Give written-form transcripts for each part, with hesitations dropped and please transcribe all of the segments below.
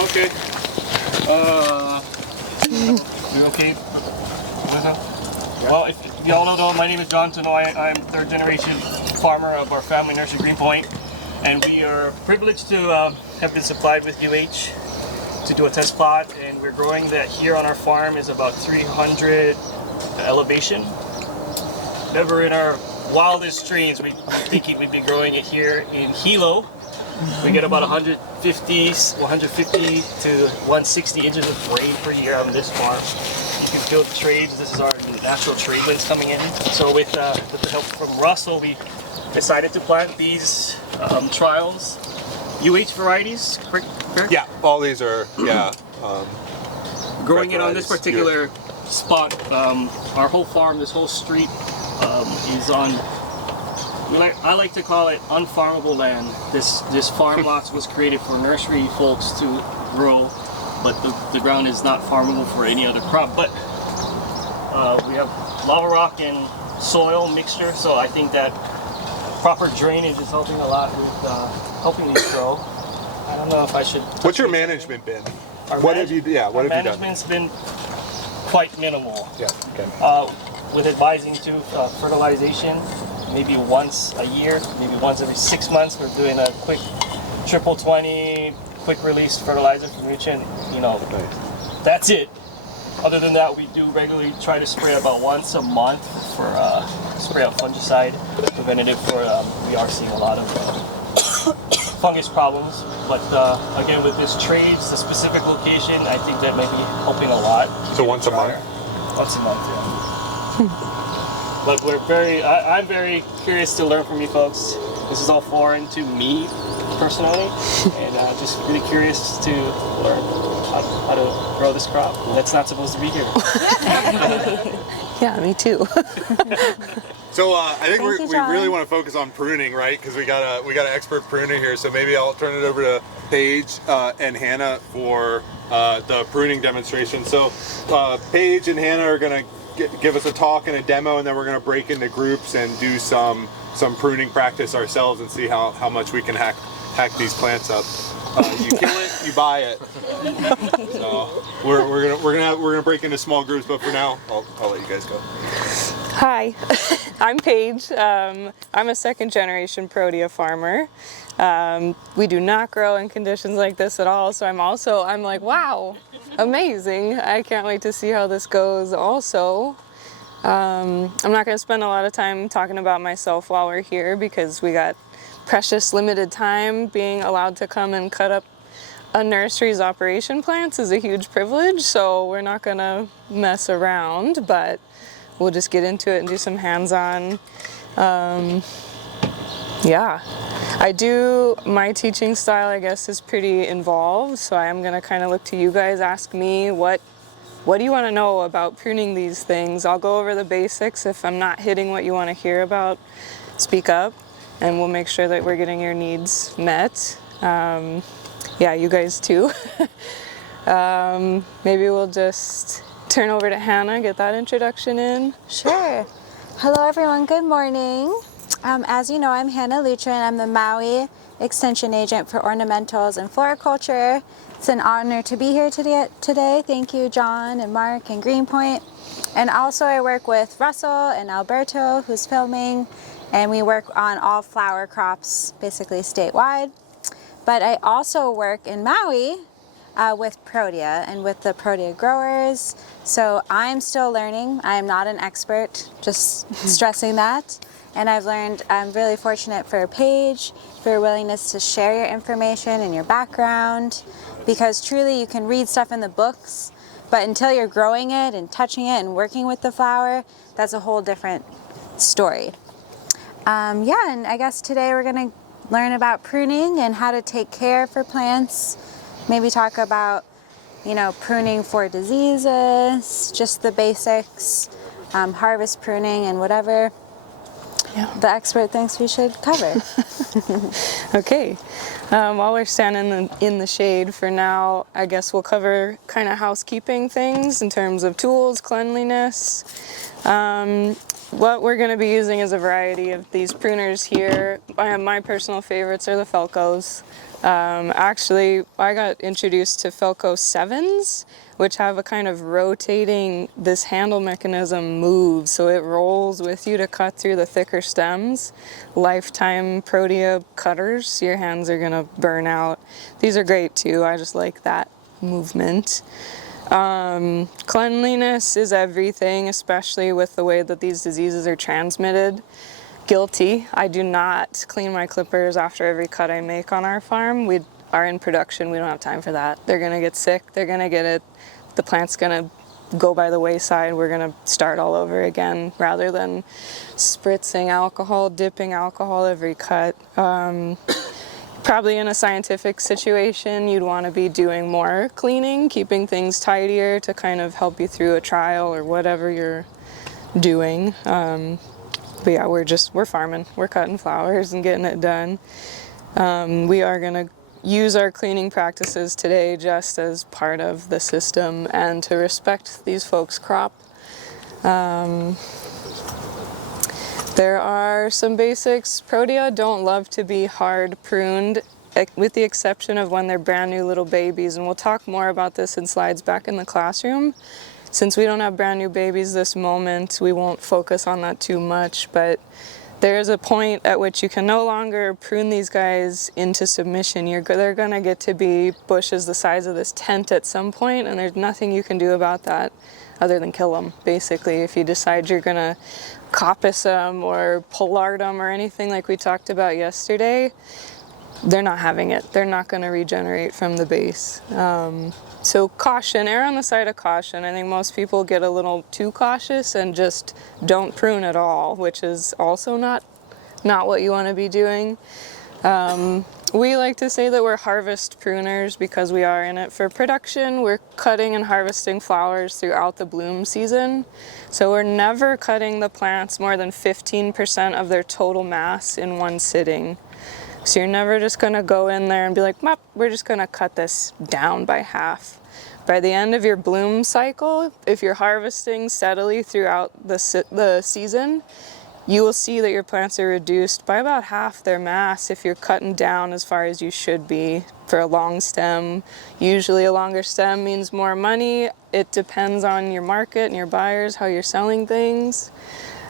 Oh, okay. You okay? Well, if you all don't know, my name is John Tanoy. I'm third generation farmer of our family nursery, Greenpoint. And we are privileged to have been supplied with UH to do a test plot. And we're growing that here on our farm is about 300 elevation. Never in our wildest dreams we thinking we'd be growing it here in Hilo. We get about 150 to 160 inches of rain per year on this farm. You can feel the trades. This is our natural trade winds coming in. So with the help from Russell, we decided to plant these trials, UH varieties, correct? Yeah, all these are, growing it on this particular spot. Our whole farm, this whole street is on, I like to call it unfarmable land. This farm lot was created for nursery folks to grow, but the ground is not farmable for any other crop. But we have lava rock and soil mixture, so I think that proper drainage is helping a lot with helping these grow. I don't know if I should. What's your management been? What have you done? Management's been quite minimal. Yeah. Okay. With advising to fertilization, maybe once a year, maybe once every 6 months. We're doing a quick triple 20, quick release fertilizer from nutrient. That's it. Other than that, we do regularly try to spray about once a month for spray out fungicide preventative for we are seeing a lot of fungus problems. But again, with this trades, the specific location, I think that might be helping a lot. So once a month? Once a month, yeah. But I'm very curious to learn from you folks. This is all foreign to me personally, and just really curious to learn how to grow this crop that's not supposed to be here. Yeah, me too. So I think we really want to focus on pruning, right? Because we got an expert pruner here. So maybe I'll turn it over to Paige and Hannah for the pruning demonstration. So Paige and Hannah are going to give us a talk and a demo, and then we're going to break into groups and do some pruning practice ourselves and see how much we can hack these plants up. You kill it, you buy it. So we're gonna break into small groups, but for now, I'll let you guys go. Hi, I'm Paige. I'm a second generation Protea farmer. We do not grow in conditions like this at all, so I'm like, wow, amazing. I can't wait to see how this goes also. I'm not going to spend a lot of time talking about myself while we're here because we got precious limited time. Being allowed to come and cut up a nursery's operation plants is a huge privilege, so we're not going to mess around, but we'll just get into it and do some hands-on. My teaching style, I guess, is pretty involved, so I am going to kind of look to you guys, ask me what do you want to know about pruning these things. I'll go over the basics. If I'm not hitting what you want to hear about, speak up, and we'll make sure that we're getting your needs met. You guys too. Maybe we'll just turn over to Hannah, get that introduction in. Sure. Hello everyone, good morning. As you know, I'm Hannah Lutgen. I'm the Maui Extension Agent for Ornamentals and Floriculture. It's an honor to be here today. Thank you, John and Mark and Greenpoint. And also I work with Russell and Alberto, who's filming, and we work on all flower crops, basically statewide. But I also work in Maui with Protea and with the Protea growers. So I'm still learning. I am not an expert, just stressing that. And I'm really fortunate for Paige, for your willingness to share your information and your background, because truly you can read stuff in the books, but until you're growing it and touching it and working with the flower, that's a whole different story. And I guess today we're going to learn about pruning and how to take care for plants, maybe talk about, pruning for diseases, just the basics, harvest pruning and whatever the expert thinks we should cover. Okay. While we're standing in the shade for now, I guess we'll cover kind of housekeeping things in terms of tools, cleanliness. what we're going to be using is a variety of these pruners here. My personal favorites are the Felcos. Actually, I got introduced to Felco 7s, which have a kind of rotating, this handle mechanism moves, so it rolls with you to cut through the thicker stems. Lifetime Protea cutters, your hands are going to burn out. These are great too, I just like that movement. Cleanliness is everything, especially with the way that these diseases are transmitted. Guilty. I do not clean my clippers after every cut I make on our farm. We are in production, we don't have time for that. They're gonna get sick, they're gonna get it, the plant's gonna go by the wayside, we're gonna start all over again rather than spritzing alcohol, dipping alcohol every cut. Probably in a scientific situation, you'd want to be doing more cleaning, keeping things tidier to kind of help you through a trial or whatever you're doing. But yeah, we're farming, we're cutting flowers and getting it done. We are going to use our cleaning practices today just as part of the system and to respect these folks' crop. There are some basics. Protea don't love to be hard pruned, with the exception of when they're brand new little babies, and we'll talk more about this in slides back in the classroom. Since we don't have brand new babies this moment, we won't focus on that too much, but there is a point at which you can no longer prune these guys into submission. They're going to get to be bushes the size of this tent at some point, and there's nothing you can do about that other than kill them, basically. If you decide you're going to coppice them or pollard them or anything like we talked about yesterday, they're not having it. They're not going to regenerate from the base. So caution, err on the side of caution. I think most people get a little too cautious and just don't prune at all, which is also not what you want to be doing. We like to say that we're harvest pruners because we are in it for production. We're cutting and harvesting flowers throughout the bloom season. So we're never cutting the plants more than 15% of their total mass in one sitting. So you're never just going to go in there and be like, we're just going to cut this down by half. By the end of your bloom cycle, if you're harvesting steadily throughout the season, you will see that your plants are reduced by about half their mass if you're cutting down as far as you should be for a long stem. Usually a longer stem means more money. It depends on your market and your buyers, how you're selling things.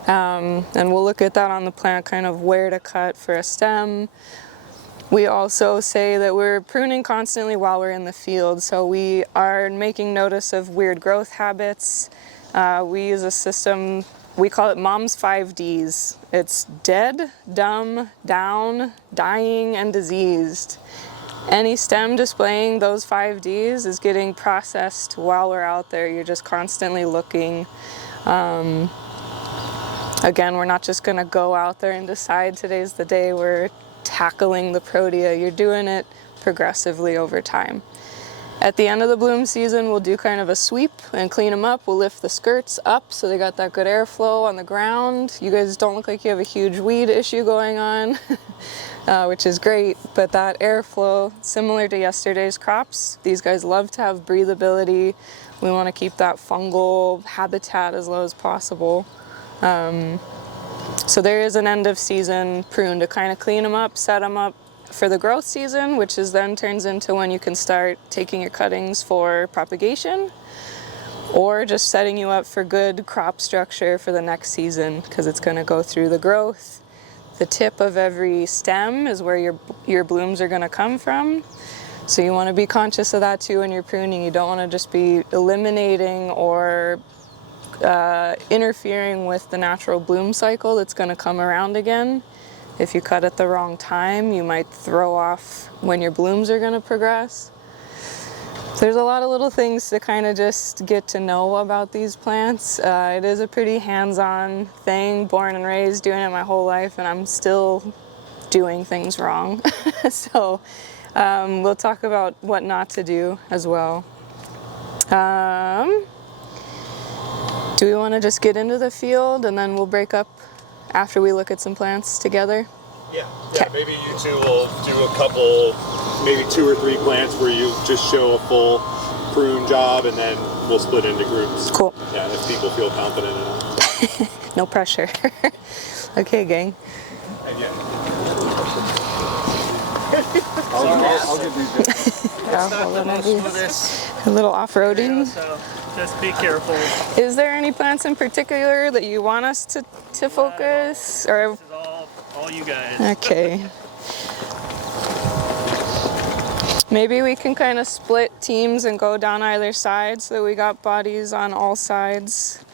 And we'll look at that on the plant, kind of where to cut for a stem. We also say that we're pruning constantly while we're in the field, so we are making notice of weird growth habits. We use a system, we call it Mom's 5 Ds. It's dead, dumb, down, dying, and diseased. Any stem displaying those 5 Ds is getting processed while we're out there. You're just constantly looking. Again, we're not just going to go out there and decide today's the day we're tackling the Protea. You're doing it progressively over time. At the end of the bloom season, we'll do kind of a sweep and clean them up. We'll lift the skirts up so they got that good airflow on the ground. You guys don't look like you have a huge weed issue going on, which is great, but that airflow, similar to yesterday's crops, these guys love to have breathability. We want to keep that fungal habitat as low as possible. So there is an end of season prune to kind of clean them up, set them up for the growth season, which is then turns into when you can start taking your cuttings for propagation, or just setting you up for good crop structure for the next season, because it's going to go through the growth. The tip of every stem is where your blooms are going to come from. So you want to be conscious of that too when you're pruning. You don't want to just be eliminating or interfering with the natural bloom cycle that's going to come around again. If you cut at the wrong time, you might throw off when your blooms are going to progress. There's a lot of little things to kind of just get to know about these plants. It is a pretty hands-on thing, born and raised, doing it my whole life, and I'm still doing things wrong. So we'll talk about what not to do as well. Do we want to just get into the field and then we'll break up after we look at some plants together? Yeah, maybe you two will do a couple, maybe 2 or 3 plants where you just show a full prune job, and then we'll split into groups. Cool. Yeah, if people feel confident enough. No pressure. Okay, gang. And yeah. I'll get these guys. It's not the most smoothest. A little off-roading. So just be careful. Is there any plants in particular that you want us to focus? Or This is all you guys. okay. Maybe we can kind of split teams and go down either side so that we got bodies on all sides.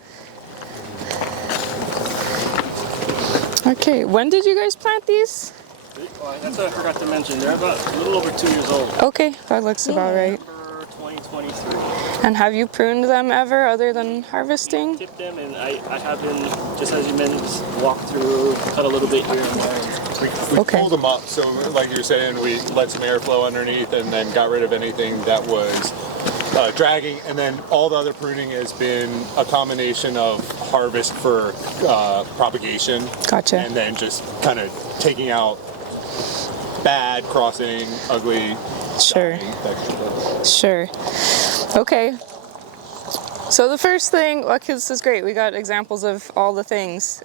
Okay, when did you guys plant these? Oh, that's what I forgot to mention. They're about a little over 2 years old. Okay, that looks about right. November 2023. And have you pruned them ever other than harvesting? Tip them, and I have been, just as you mentioned, walk through, cut a little bit here and there. We Okay. pulled them up, so like you're saying, we let some airflow underneath and then got rid of anything that was dragging, and then all the other pruning has been a combination of harvest for propagation. Gotcha. And then just kind of taking out bad, crossing, ugly, Sure. dying, that kind of stuff. Sure. Okay. So the first thing, okay, this is great. We got examples of all the things.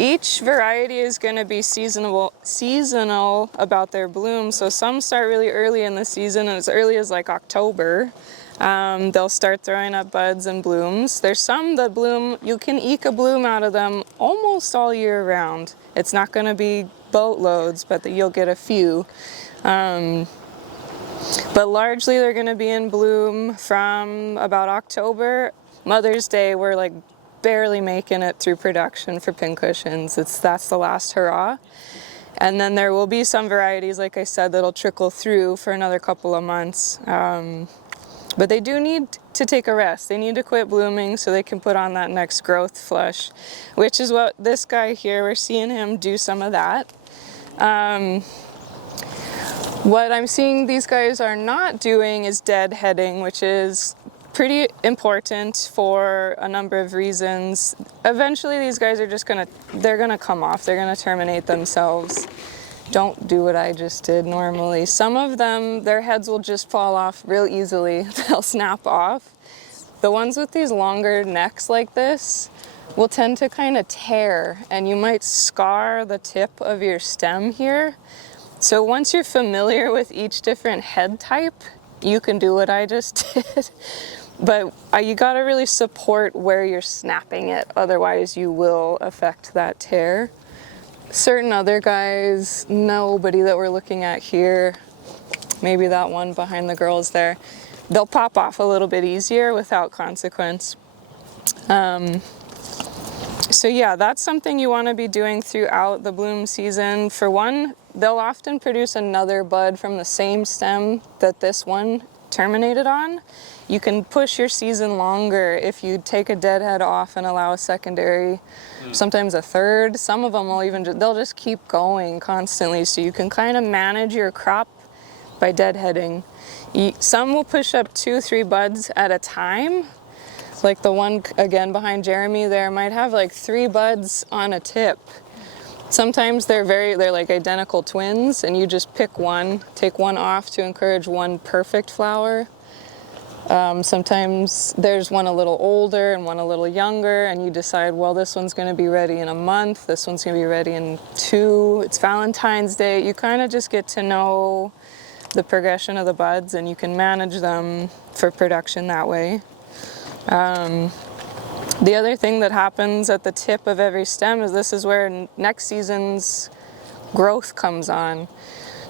Each variety is going to be seasonal about their bloom. So some start really early in the season, and as early as like October, they'll start throwing up buds and blooms. There's some that bloom, you can eke a bloom out of them almost all year round. It's not going to be boatloads, but you'll get a few. But largely they're going to be in bloom from about October. Mother's Day, we're like barely making it through production for pincushions. That's the last hurrah. And then there will be some varieties, like I said, that'll trickle through for another couple of months. But they do need to take a rest. They need to quit blooming so they can put on that next growth flush, which is what this guy here, we're seeing him do some of that. What I'm seeing these guys are not doing is deadheading, which is pretty important for a number of reasons. Eventually these guys are just they're gonna come off, they're gonna terminate themselves. Don't do what I just did normally. Some of them, their heads will just fall off real easily. They'll snap off. The ones with these longer necks like this will tend to kind of tear, and you might scar the tip of your stem here. So once you're familiar with each different head type, you can do what I just did. But you gotta really support where you're snapping it, otherwise you will affect that tear. Certain other guys, nobody that we're looking at here, maybe that one behind the girls there, they'll pop off a little bit easier without consequence. So yeah, that's something you want to be doing throughout the bloom season. For one, they'll often produce another bud from the same stem that this one terminated on. You can push your season longer if you take a deadhead off and allow a secondary, sometimes a third. Some of them will they'll just keep going constantly, so you can kind of manage your crop by deadheading. Some will push up 2-3 buds at a time. Like the one again behind Jeremy there might have like 3 buds on a tip. Sometimes they're like identical twins, and you just pick one, take one off to encourage one perfect flower. Sometimes there's one a little older and one a little younger, and you decide, well, this one's going to be ready in a month, this one's going to be ready in 2, it's Valentine's Day. You kind of just get to know the progression of the buds, and you can manage them for production that way. The other thing that happens at the tip of every stem is this is where next season's growth comes on.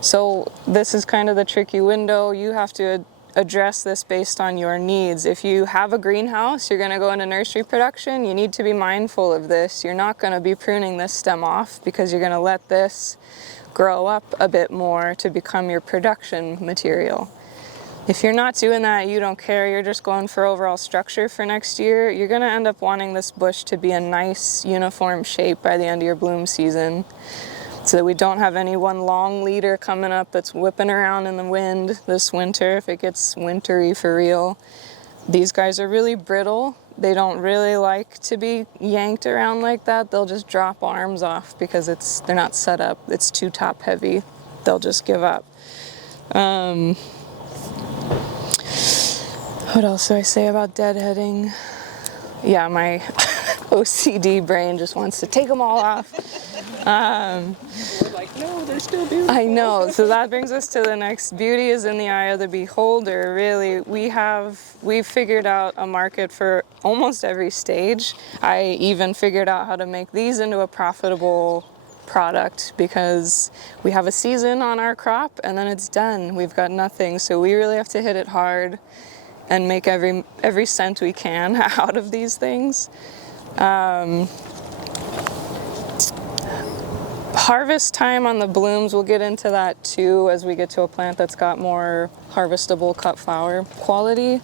So this is kind of the tricky window. You have to address this based on your needs. If you have a greenhouse, you're going to go into nursery production, you need to be mindful of this. You're not going to be pruning this stem off because you're going to let this grow up a bit more to become your production material. If you're not doing that, you don't care, you're just going for overall structure for next year, you're going to end up wanting this bush to be a nice uniform shape by the end of your bloom season, so that we don't have any one long leader coming up that's whipping around in the wind this winter if it gets wintry for real. These guys are really brittle. They don't really like to be yanked around like that. They'll just drop arms off because they're not set up. It's too top heavy. They'll just give up. What else do I say about deadheading? Yeah, my OCD brain just wants to take them all off. We're like, no, they're still beautiful. I know. So that brings us to the next. Beauty is in the eye of the beholder. Really, we've figured out a market for almost every stage. I even figured out how to make these into a profitable product because we have a season on our crop and then it's done. We've got nothing. So we really have to hit it hard and make every cent we can out of these things. Harvest time on the blooms, we'll get into that too as we get to a plant that's got more harvestable cut flower quality.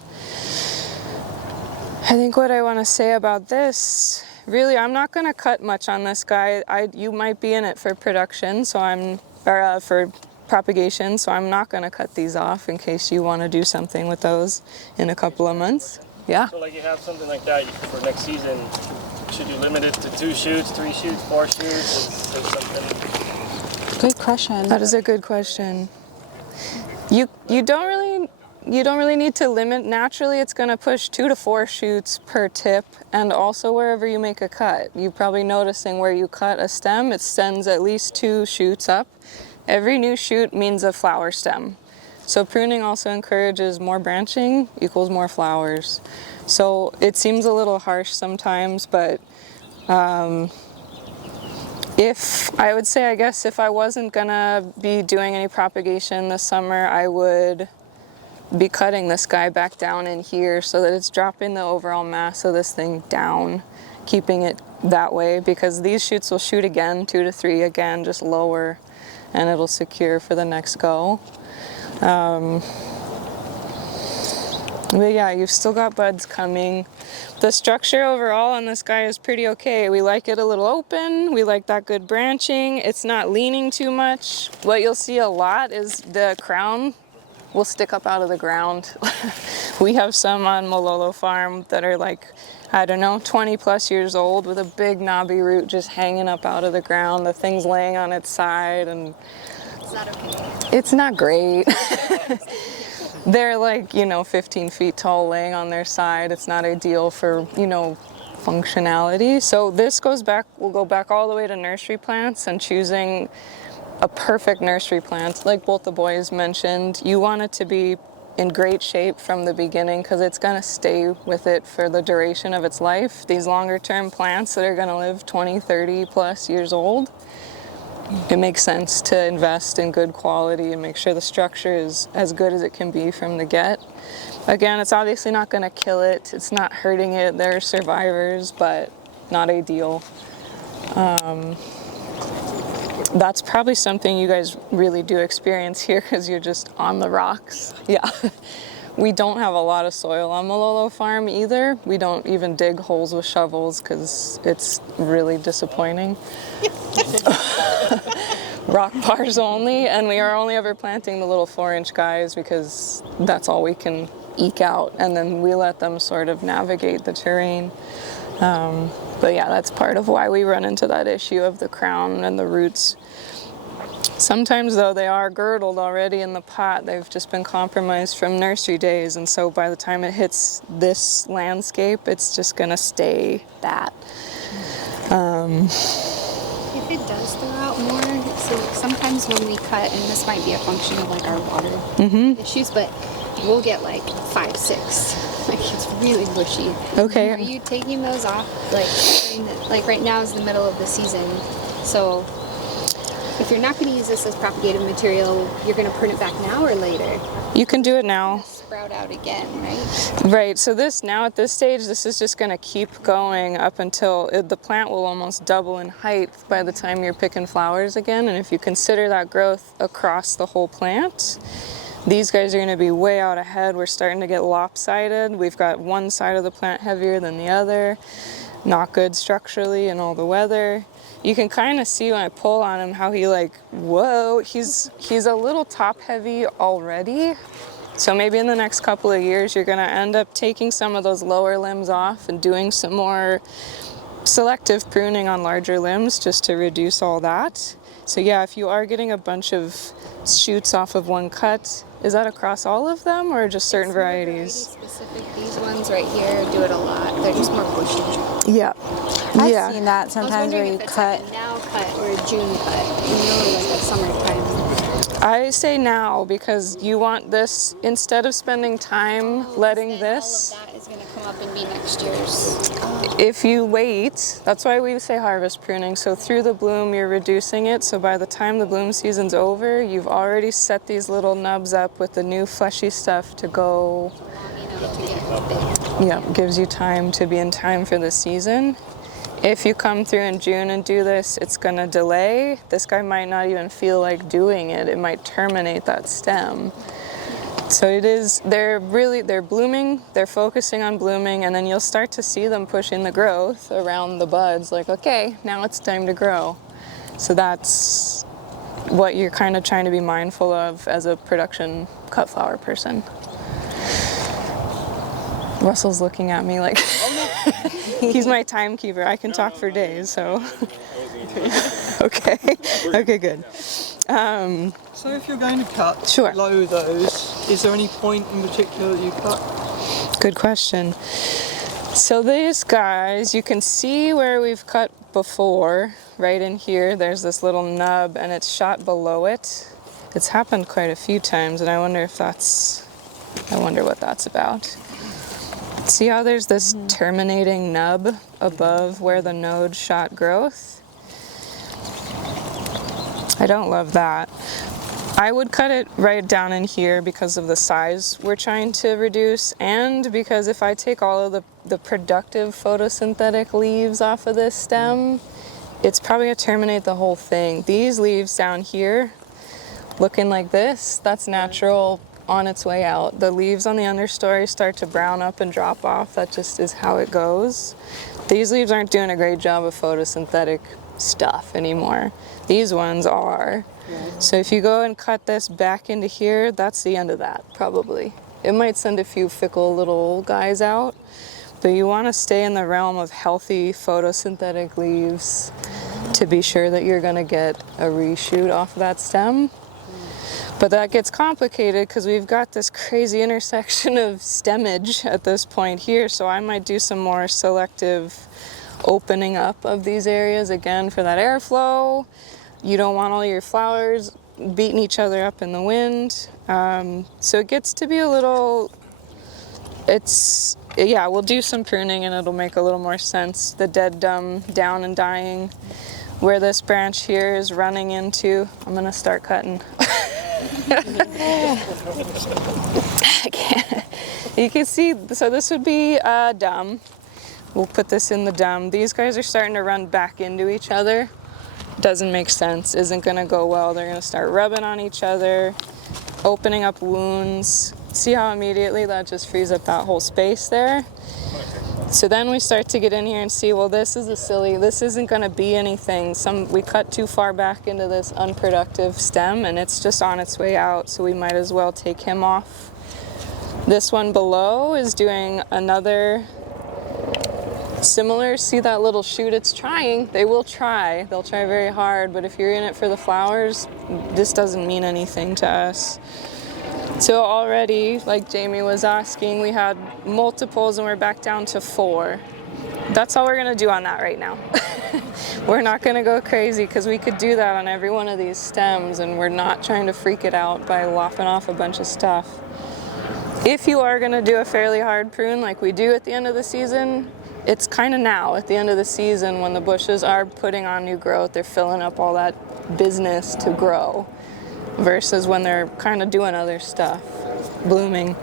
I think what I want to say about this, really, I'm not going to cut much on this guy. You might be in it for production, for propagation, so I'm not going to cut these off in case you want to do something with those in a couple of months. Yeah. So like you have something like that for next season, should you limit it to 2 shoots, 3 shoots, 4 shoots, or something? Good question. That is a good question. You don't really need to limit. Naturally, it's going to push 2 to 4 shoots per tip, and also wherever you make a cut. You're probably noticing where you cut a stem, it sends at least 2 shoots up. Every new shoot means a flower stem. So pruning also encourages more branching equals more flowers. So it seems a little harsh sometimes, but I would say, I guess if I wasn't gonna be doing any propagation this summer, I would be cutting this guy back down in here so that it's dropping the overall mass of this thing down, keeping it that way, because these shoots will shoot again, 2 to 3 again, just lower, and it'll secure for the next go. But yeah, you've still got buds coming. The structure overall on this guy is pretty okay. We like it a little open. We like that good branching. It's not leaning too much. What you'll see a lot is the crown will stick up out of the ground. We have some on Mololo farm that are like, I don't know, 20 plus years old with a big knobby root just hanging up out of the ground. The thing's laying on its side, and Is that okay? it's not great. They're like, 15 feet tall laying on their side. It's not ideal for, functionality. So this we'll go back all the way to nursery plants and choosing a perfect nursery plant. Like both the boys mentioned, you want it to be in great shape from the beginning because it's going to stay with it for the duration of its life. These longer term plants that are going to live 20, 30 plus years old, it makes sense to invest in good quality and make sure the structure is as good as it can be from the get. Again, it's obviously not going to kill it. It's not hurting it. There are survivors, but not ideal. That's probably something you guys really do experience here because you're just on the rocks. Yeah. We don't have a lot of soil on Mololo farm either. We don't even dig holes with shovels because it's really disappointing. Rock bars only, and we are only ever planting the little 4-inch guys because that's all we can eke out, and then we let them sort of navigate the terrain. But yeah, that's part of why we run into that issue of the crown and the roots. Sometimes though, they are girdled already in the pot. They've just been compromised from nursery days, and so by the time it hits this landscape, it's just gonna stay that. If it does throw out more, so sometimes when we cut, and this might be a function of like our water issues, but we'll get like 5, 6. Like it's really bushy. Okay. Are you taking those off like right now is the middle of the season, so if you're not going to use this as propagated material, you're going to prune it back now or later? You can do it now. Sprout out again, right? Right, so this now at this stage, this is just going to keep going up until the plant will almost double in height by the time you're picking flowers again. And if you consider that growth across the whole plant, these guys are going to be way out ahead. We're starting to get lopsided. We've got one side of the plant heavier than the other. Not good structurally in all the weather. You can kind of see when I pull on him how he whoa, he's a little top heavy already. So maybe in the next couple of years, you're going to end up taking some of those lower limbs off and doing some more selective pruning on larger limbs just to reduce all that. So yeah, if you are getting a bunch of shoots off of one cut, is that across all of them or just certain varieties? Specific. These ones right here do it a lot. They're just more bushy. Yeah. I've Yeah. seen that I was sometimes where wondering you if it's cut. like a now cut or a June cut, or like a summertime. I say now because you want this, instead of spending time letting Then this, all of that is going to come up and be next year's. if you wait, that's why we say harvest pruning. So through the bloom, you're reducing it. So by the time the bloom season's over, you've already set these little nubs up with the new fleshy stuff to go. To get big. Yeah, gives you time to be in time for the season. If you come through in June and do this, it's gonna delay. This guy might not even feel like doing it. It might terminate that stem. So it is, they're blooming, they're focusing on blooming, and then you'll start to see them pushing the growth around the buds, like, okay, now it's time to grow. So that's what you're kind of trying to be mindful of as a production cut flower person. Russell's looking at me like, he's my timekeeper. I can talk for days, so. Okay, okay, good. So if you're going to cut Sure. below those, is there any point in particular that you cut? Good question. So these guys, you can see where we've cut before, right in here. There's this little nub and it's shot below it. It's happened quite a few times, and I wonder what that's about. See how there's this terminating nub above where the node shot growth? I don't love that. I would cut it right down in here because of the size we're trying to reduce, and because if I take all of the productive photosynthetic leaves off of this stem, it's probably gonna terminate the whole thing. These leaves down here, looking like this, that's natural on its way out. The leaves on the understory start to brown up and drop off. That just is how it goes. These leaves aren't doing a great job of photosynthetic stuff anymore. These ones are. So if you go and cut this back into here, that's the end of that, probably. It might send a few fickle little guys out, but you want to stay in the realm of healthy photosynthetic leaves to be sure that you're going to get a reshoot off of that stem. But that gets complicated because we've got this crazy intersection of stemage at this point here, so I might do some more selective opening up of these areas again for that airflow. You don't want all your flowers beating each other up in the wind. So it gets to be a little, yeah, we'll do some pruning and it'll make a little more sense. The dead down and dying, where this branch here is running into, I'm gonna start cutting. I can't. You can see, so this would be dumb. We'll put this in the dumb. These guys are starting to run back into each other. Doesn't make sense, isn't gonna go well. They're gonna start rubbing on each other, opening up wounds. See how immediately that just frees up that whole space there? So then we start to get in here and see, well, this isn't gonna be anything. We cut too far back into this unproductive stem and it's just on its way out, so we might as well take him off. This one below is doing another similar. See that little shoot it's trying? They will try. They'll try very hard, but if you're in it for the flowers, this doesn't mean anything to us. So already, like Jamie was asking, we had multiples and we're back down to 4. That's all we're gonna do on that right now. We're not gonna go crazy because we could do that on every one of these stems and we're not trying to freak it out by lopping off a bunch of stuff. If you are gonna do a fairly hard prune like we do at the end of the season, it's kind of now at the end of the season when the bushes are putting on new growth, they're filling up all that business to grow, versus when they're kind of doing other stuff, blooming.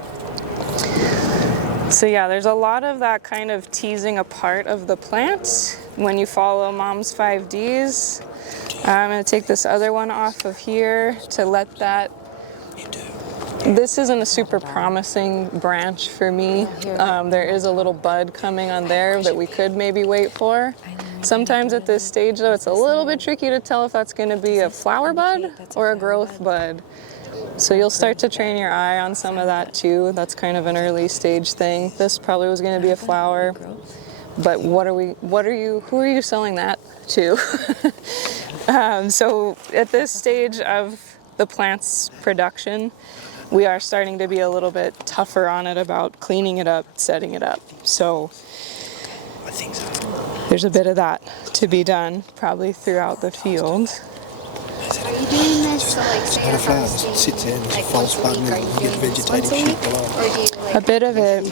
So yeah, there's a lot of that kind of teasing apart of the plant when you follow Mom's 5Ds. I'm gonna take this other one off of here to let that. This isn't a super promising branch for me. There is a little bud coming on there that we could maybe wait for. Sometimes at this stage though, it's a little bit tricky to tell if that's gonna be a flower bud or a growth bud. So you'll start to train your eye on some of that too. That's kind of an early stage thing. This probably was gonna be a flower, but who are you selling that to? So at this stage of the plant's production, we are starting to be a little bit tougher on it about cleaning it up, setting it up. So I think so. there's a bit of that to be done, probably throughout the field. Are you doing this so like say you're harvesting like once a week? Are you doing this once a week, or do you like A bit of it.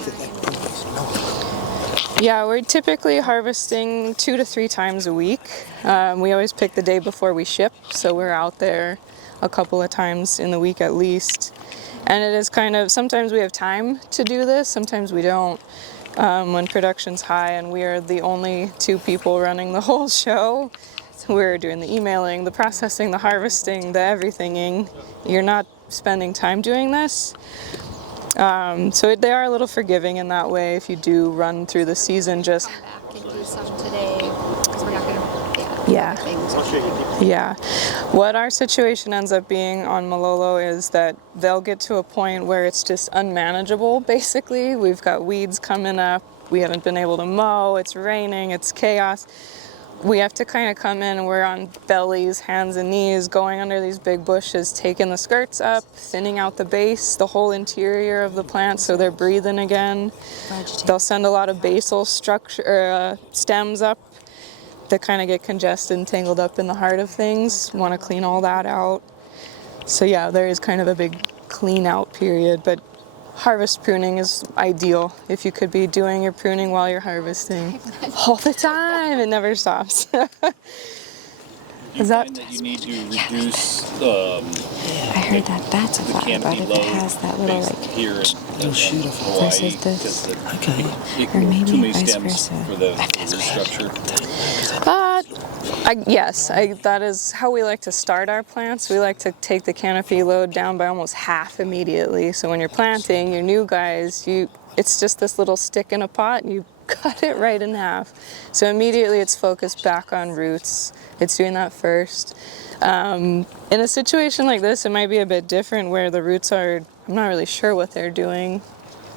Yeah, we're typically harvesting 2 to 3 times a week. We always pick the day before we ship, so we're out there a couple of times in the week at least. And it is kind of, sometimes we have time to do this, sometimes we don't. When production's high and we are the only 2 people running the whole show, so we're doing the emailing, the processing, the harvesting, the everythinging. You're not spending time doing this. So they are a little forgiving in that way if you do run through the season just... come back and do some today? Because we're not going to, Yeah. things. Yeah. What our situation ends up being on Malolo is that they'll get to a point where it's just unmanageable, basically. We've got weeds coming up. We haven't been able to mow. It's raining. It's chaos. We have to kind of come in and we're on bellies, hands and knees, going under these big bushes, taking the skirts up, thinning out the base, the whole interior of the plant so they're breathing again. They'll send a lot of basal structure, stems up that kind of get congested and tangled up in the heart of things. Want to clean all that out. So yeah, there is kind of a big clean out period, but harvest pruning is ideal if you could be doing your pruning while you're harvesting all the time. It never stops. You find that you need to reduce I heard that that's a the thought about canopy it. It load has that little based like here in Hawaii versus this. because Or maybe too many vice stems versa. for the root structure. That is how we like to start our plants. We like to take the canopy load down by almost half immediately. So when you're planting, your new guys, it's just this little stick in a pot and you cut it right in half. So immediately it's focused back on roots. It's doing that first. In a situation like this, it might be a bit different where the roots are, I'm not really sure what they're doing.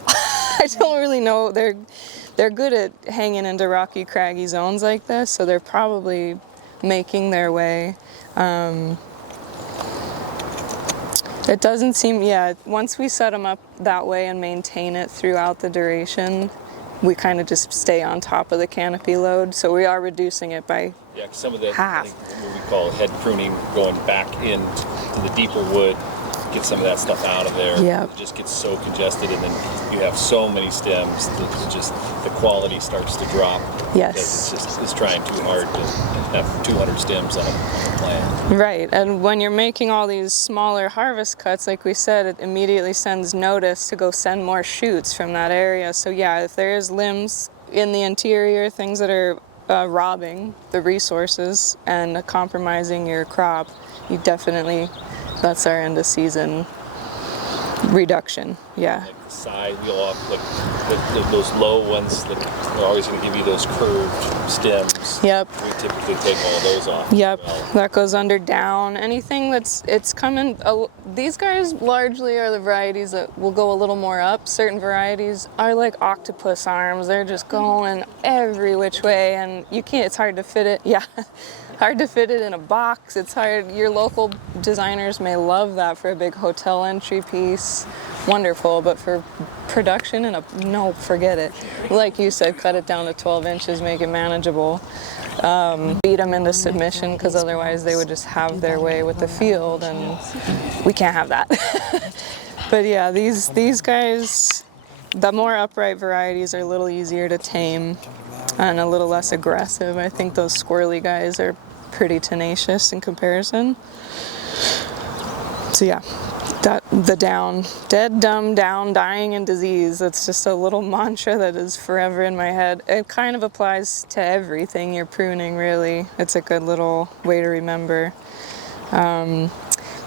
I don't really know. They're good at hanging into rocky, craggy zones like this, so they're probably making their way. It doesn't seem, once we set them up that way and maintain it throughout the duration, we kind of just stay on top of the canopy load, so we are reducing it by Yeah, 'cause some of that, half. I think what we call head pruning, going back into the deeper wood, get some of that stuff out of there. Yep. It just gets so congested, and then you have so many stems that just the quality starts to drop. Yes. Because it's trying too hard to have 200 stems on a plant. Right, and when you're making all these smaller harvest cuts, like we said, it immediately sends notice to go send more shoots from that area. So yeah, if there is limbs in the interior, things that are robbing the resources and compromising your crop, you definitely, that's our end of season reduction, yeah. Like the side, like those low ones that are always going to give you those curved stems. Yep. We typically take all of those off. Yep, as well. that goes under down. Anything it's coming, these guys largely are the varieties that will go a little more up. Certain varieties are like octopus arms. They're just going every which way and you can't, it's hard to fit it. Yeah, hard to fit it in a box. It's hard, your local designers may love that for a big hotel entry piece. Wonderful, but for production no, forget it. Like you said, cut it down to 12 inches, make it manageable. Beat them into submission because otherwise they would just have their way with the field and we can't have that. But yeah, these guys, the more upright varieties are a little easier to tame and a little less aggressive. I think those squirrely guys are pretty tenacious in comparison. So yeah, the down, dead, dumb, down, dying, and disease. That's just a little mantra that is forever in my head. It kind of applies to everything you're pruning, really. It's a good little way to remember.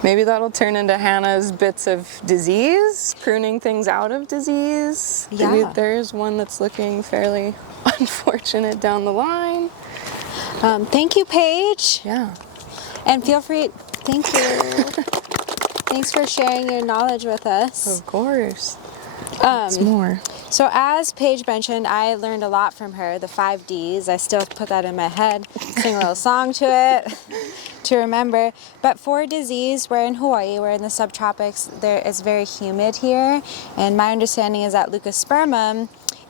Maybe that'll turn into Hannah's bits of disease, pruning things out of disease. Yeah. There's one that's looking fairly unfortunate down the line. Thank you, Paige. Yeah. And feel free, thank you. Thanks for sharing your knowledge with us. Of course. It's more. So as Paige mentioned, I learned a lot from her, the 5 Ds. I still put that in my head, sing a little song to it to remember. But for disease, we're in Hawaii, we're in the subtropics, it's very humid here. And my understanding is that Leucospermum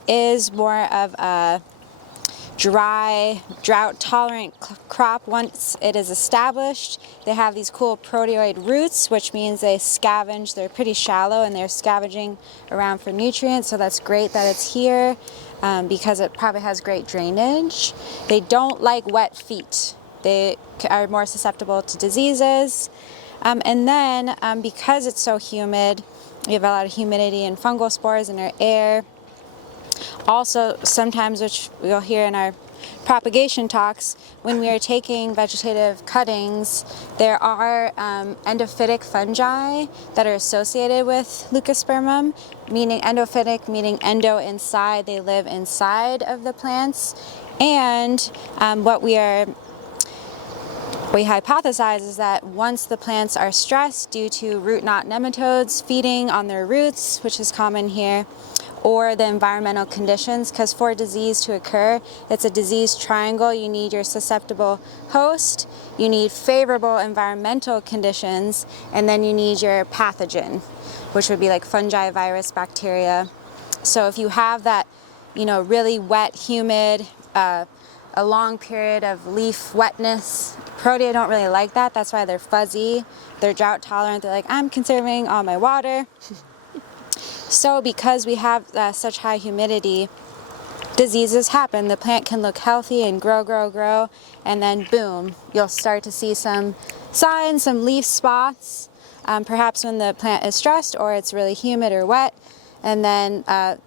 is more of a dry, drought-tolerant crop once it is established. They have these cool proteoid roots, which means they scavenge. They're pretty shallow and they're scavenging around for nutrients, so that's great that it's here because it probably has great drainage. They don't like wet feet. They are more susceptible to diseases. And then because it's so humid, we have a lot of humidity and fungal spores in our air. Also, sometimes, which we'll hear in our propagation talks, when we are taking vegetative cuttings, there are endophytic fungi that are associated with Leucospermum, meaning endophytic, meaning endo inside, they live inside of the plants. And what we hypothesize is that once the plants are stressed due to root knot nematodes feeding on their roots, which is common here, or the environmental conditions, because for disease to occur, it's a disease triangle. You need your susceptible host, you need favorable environmental conditions, and then you need your pathogen, which would be like fungi, virus, bacteria. So if you have that, really wet, humid, a long period of leaf wetness, Protea don't really like that. That's why they're fuzzy. They're drought tolerant. They're like, I'm conserving all my water. So because we have such high humidity, diseases happen. The plant can look healthy and grow, and then boom, you'll start to see some signs, some leaf spots, perhaps when the plant is stressed or it's really humid or wet. And then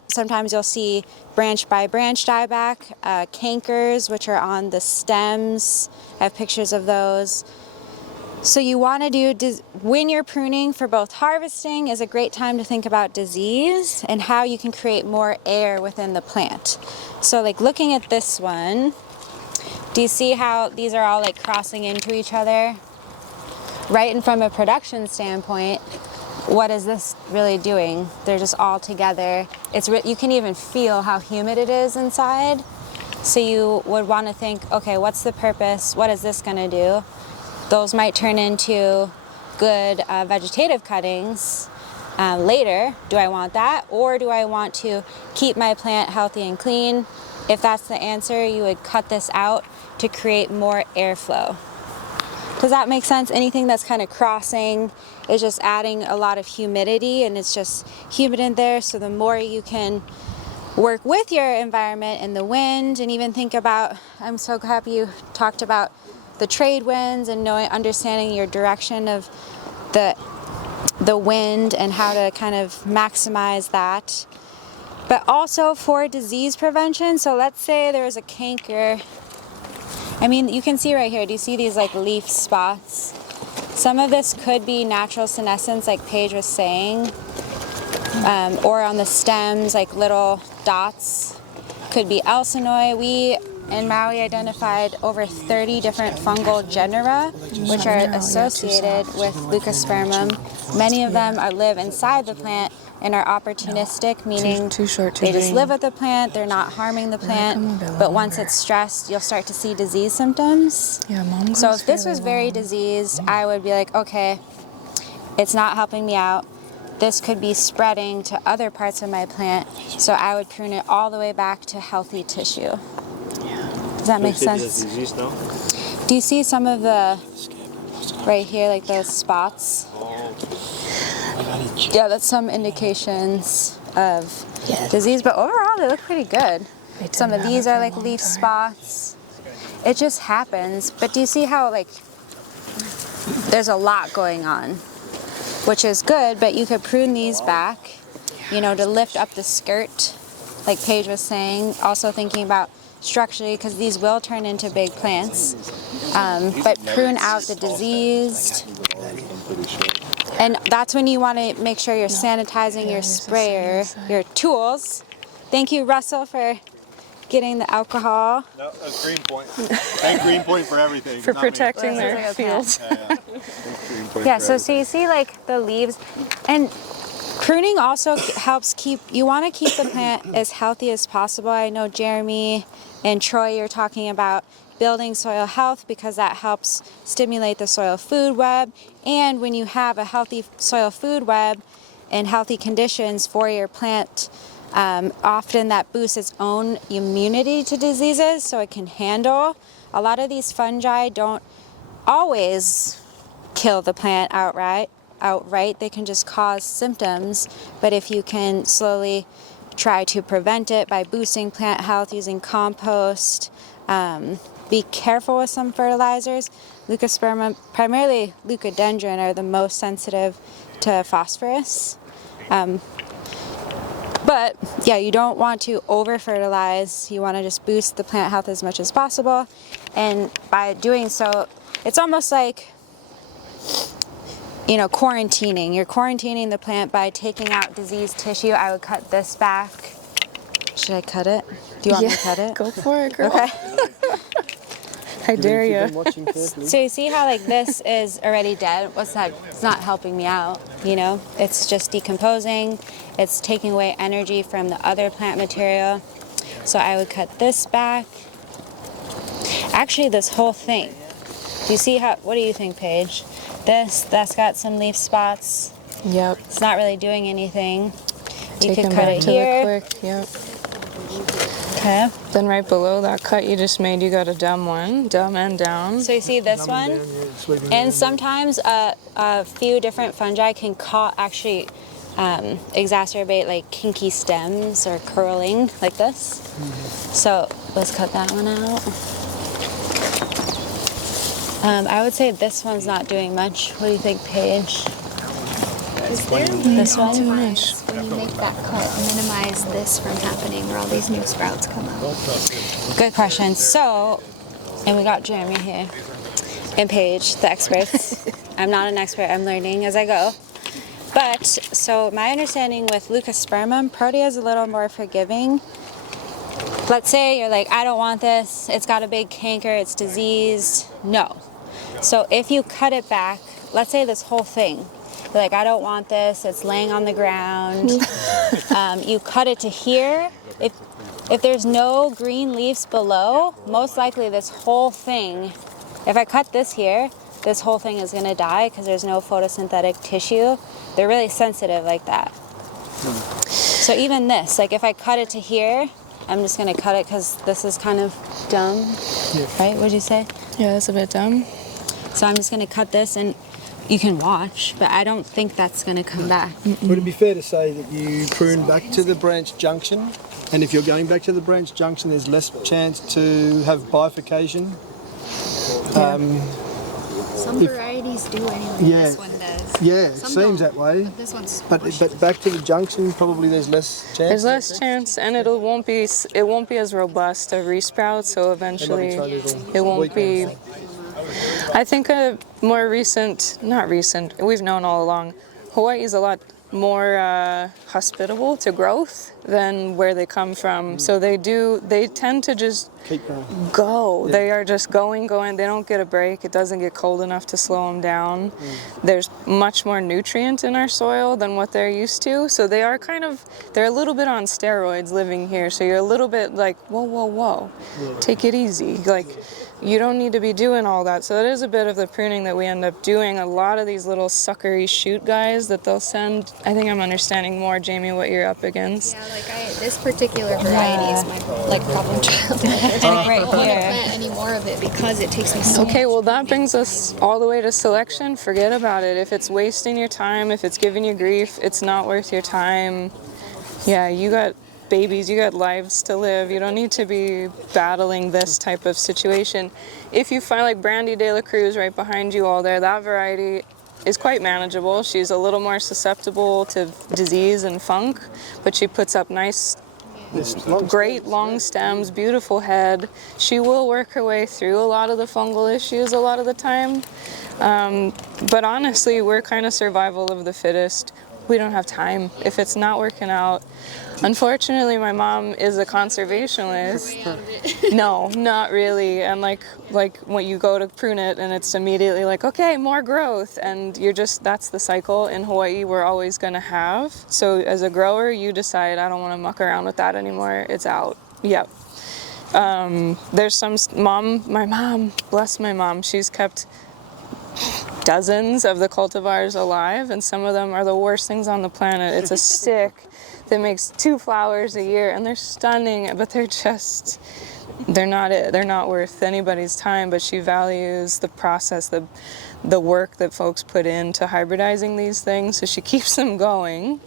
sometimes you'll see branch by branch dieback, cankers, which are on the stems. I have pictures of those. So you want to do, when you're pruning for both harvesting is a great time to think about disease and how you can create more air within the plant. So like looking at this one, do you see how these are all like crossing into each other? Right, and from a production standpoint, what is this really doing? They're just all together. You can even feel how humid it is inside. So you would want to think, okay, what's the purpose? What is this going to do? Those might turn into good vegetative cuttings later. Do I want that? Or do I want to keep my plant healthy and clean? If that's the answer, you would cut this out to create more airflow. Does that make sense? Anything that's kind of crossing is just adding a lot of humidity, and it's just humid in there. So the more you can work with your environment and the wind, and even think about, I'm so happy you talked about the trade winds and understanding your direction of the wind and how to kind of maximize that. But also for disease prevention, so let's say there was a canker. I mean, you can see right here, do you see these like leaf spots? Some of this could be natural senescence, like Paige was saying, or on the stems, like little dots. Could be alcinoi. We in Maui identified over 30 different fungal genera which are associated with Leucospermum. Many of them live inside the plant and are opportunistic, meaning they just live with the plant, they're not harming the plant, but once it's stressed, you'll start to see disease symptoms. So if this was very diseased, I would be like, okay, it's not helping me out. This could be spreading to other parts of my plant, so I would prune it all the way back to healthy tissue. Does that make sense? Do you see some of the, right here, like those spots? Yeah, that's some indications of disease, but overall they look pretty good. Some of these are like leaf spots. It just happens. But do you see how like there's a lot going on, which is good, but you could prune these back, to lift up the skirt, like Paige was saying, also thinking about structurally, because these will turn into big plants, but prune out the diseased. And that's when you want to make sure you're sanitizing your sprayer, your tools. Thank you, Russell, for getting the alcohol. No, that's Green Point. Thank Green Point for everything. For protecting their fields. Yeah, so you see like the leaves, and pruning also helps you want to keep the plant as healthy as possible. I know Jeremy and Troy, you're talking about building soil health because that helps stimulate the soil food web. And when you have a healthy soil food web and healthy conditions for your plant Often that boosts its own immunity to diseases, so it can handle. A lot of these fungi don't always kill the plant outright. They can just cause symptoms, but if you can slowly try to prevent it by boosting plant health using compost, be careful with some fertilizers. Leucospermum, primarily leucodendron, are the most sensitive to phosphorus. But yeah, you don't want to over fertilize. You want to just boost the plant health as much as possible. And by doing so, it's almost like, you know, quarantining. You're quarantining the plant by taking out diseased tissue. I would cut this back. Should I cut it? Do you want me to cut it? Go for it, girl. Okay. I dare you. So you see how like this is already dead? What's that? It's not helping me out, you know? It's just decomposing. It's taking away energy from the other plant material. So I would cut this back. Actually, this whole thing. Do you see how, what do you think, Paige? That's got some leaf spots. Yep. It's not really doing anything. You Take could them cut back it to here. the quick. Yep. Okay. Then right below that cut you just made, you got a dumb one, dumb and down. So you see this one? And sometimes a few different fungi can actually exacerbate like kinky stems or curling like this. So let's cut that one out. I would say this one's not doing much. What do you think, Paige? Is there This one? minimize when you make that cut, minimize this from happening where all these new sprouts come out? Good question. So, and we got Jeremy here and Paige, the experts. I'm not an expert, I'm learning as I go. But, so my understanding with Leucospermum, Protea is a little more forgiving. Let's say you're like, I don't want this, it's got a big canker, it's diseased. No. So if you cut it back, let's say this whole thing, you're like, I don't want this, it's laying on the ground. You cut it to here. If there's no green leaves below, most likely this whole thing, if I cut this here, this whole thing is gonna die because there's no photosynthetic tissue. They're really sensitive like that. So even this, like if I cut it to here, I'm just gonna cut it because this is kind of dumb, right? What'd you say? Yeah, that's a bit dumb. So I'm just gonna cut this and you can watch, but I don't think that's gonna come back. Would it be fair to say that you prune back to the branch junction? And if you're going back to the branch junction, there's less chance to have bifurcation? Some varieties do anyway. Yeah. This one does. Yeah, it Some seems don't, that way. But this one's But back to the junction, probably there's less chance. There's less chance, and it won't be as robust a resprout. So eventually, it won't be. I think a more recent, not recent, we've known all along, Hawaii is a lot more hospitable to growth than where they come from. So they tend to just Keep going. go. Yeah. They are just going. They don't get a break. It doesn't get cold enough to slow them down. There's much more nutrient in our soil than what they're used to. So they're a little bit on steroids living here. So you're a little bit like, whoa. Yeah. Take it easy. Like, you don't need to be doing all that. So that is a bit of the pruning that we end up doing. A lot of these little suckery shoot guys that they'll send. I think I'm understanding more, Jamie, what you're up against. Yeah, like this particular variety is my problem child. And I don't want to plant any more of it because it takes me so Okay, much well that pruning. brings us all the way to selection. Forget about it. If it's wasting your time, if it's giving you grief, it's not worth your time. Yeah, you got babies, you got lives to live. You don't need to be battling this type of situation. If you find like Brandy de la Cruz right behind you all there, that variety is quite manageable. She's a little more susceptible to disease and funk, but she puts up nice, great long stems, beautiful head. She will work her way through a lot of the fungal issues a lot of the time. But honestly, we're kind of survival of the fittest. We don't have time. If it's not working out, unfortunately, my mom is a conservationist. No, not really. And like when you go to prune it and it's immediately like, okay, more growth. And that's the cycle in Hawaii we're always going to have. So as a grower, you decide, I don't want to muck around with that anymore. It's out. Yep. There's my mom, bless my mom, she's kept dozens of the cultivars alive, and some of them are the worst things on the planet. It's a stick that makes 2 flowers a year, and they're stunning, but they're not worth anybody's time. But she values the process, the work that folks put into hybridizing these things, so she keeps them going.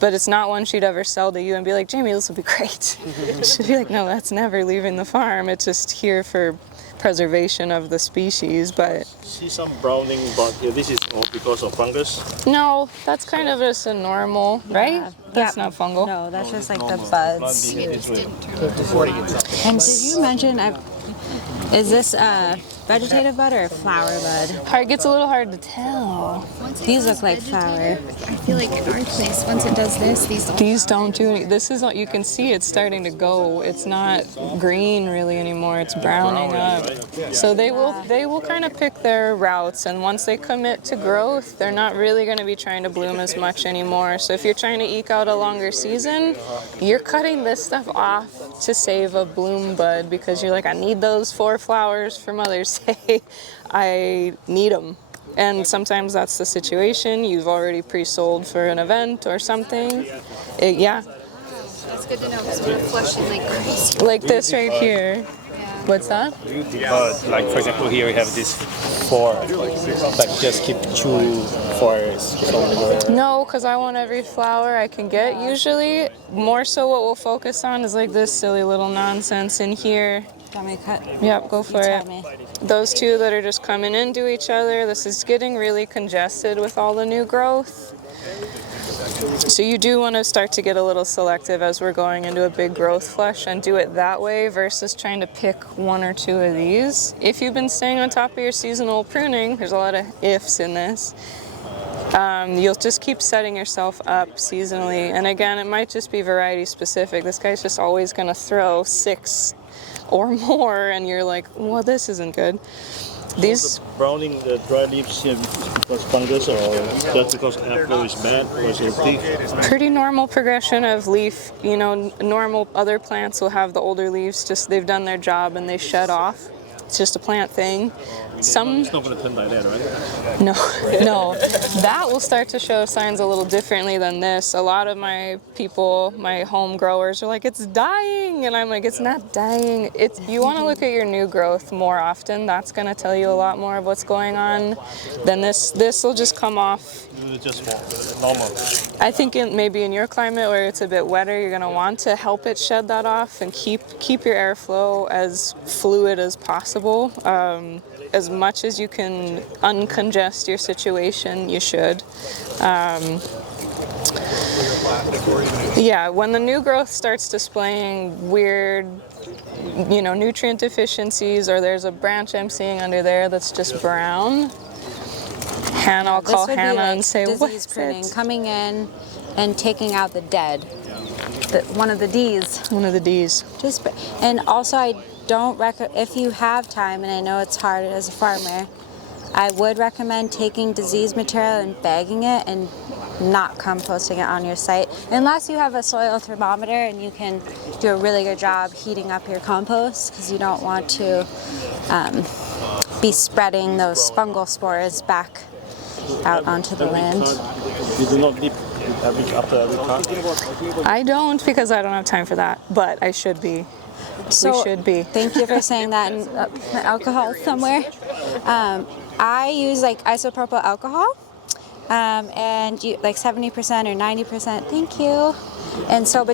But it's not one she'd ever sell to you and be like, Jamie, this will be great. She'd be like, no, that's never leaving the farm. It's just here for preservation of the species. But See some browning, but this is all because of fungus. no, that's kind of just a normal, right? That's not fungal. No, that's just like the buds. This didn't turn out. And did you mention, is this a vegetative bud or a flower bud? It gets a little hard to tell. These look like flower. I feel like in our place, once it does this, These don't do any. This is what you can see. It's starting to go. It's not green really anymore. It's browning up. So they will kind of pick their routes, and once they commit to growth, they're not really going to be trying to bloom as much anymore. So if you're trying to eke out a longer season, you're cutting this stuff off to save a bloom bud, because you're like, I need those 4 flowers for Mother's Day. I need them. And sometimes that's the situation. You've already pre-sold for an event or something. Yeah. That's good to know because we're flushing like crazy. Like this right here. What's that? Like for example, here we have this 4, but just keep 2 flowers. No, because I want every flower I can get. Usually, more so what we'll focus on is like this silly little nonsense in here. Want me to cut? Yep, go for it. Those 2 that are just coming into each other, this is getting really congested with all the new growth. So you do want to start to get a little selective as we're going into a big growth flush, and do it that way versus trying to pick 1 or 2 of these. If you've been staying on top of your seasonal pruning, there's a lot of ifs in this. You'll just keep setting yourself up seasonally. And again, it might just be variety specific. This guy's just always going to throw 6 or more, and you're like, well, this isn't good. These Browning the dry leaves here because fungus, or just because airflow is bad, or is it thick? pretty normal progression of leaf. You know, normal other plants will have the older leaves, just they've done their job and they shed off. It's just a plant thing. Some It's not going to turn like that, right? no, that will start to show signs a little differently than this. A lot of my people, my home growers, are like, it's dying, and I'm like, it's not dying. You want to look at your new growth more often. That's going to tell you a lot more of what's going on than this. This will just come off. Just normal. I think maybe in your climate where it's a bit wetter, you're going to want to help it shed that off and keep your airflow as fluid as possible. As much as you can uncongest your situation, you should. Yeah, when the new growth starts displaying weird, nutrient deficiencies, or there's a branch I'm seeing under there that's just brown, I'll call Hannah and say, disease pruning, coming in and taking out the dead. One of the Ds. One of the Ds. And also, I don't recommend, if you have time, and I know it's hard as a farmer, I would recommend taking disease material and bagging it and not composting it on your site, unless you have a soil thermometer and you can do a really good job heating up your compost, because you don't want to be spreading those fungal spores back out onto the land. You do not dip after every cut? I don't, because I don't have time for that, but I should be. So, we should be. Thank you for saying that. And alcohol somewhere. I use like isopropyl alcohol, and like 70% or 90%. Thank you. And so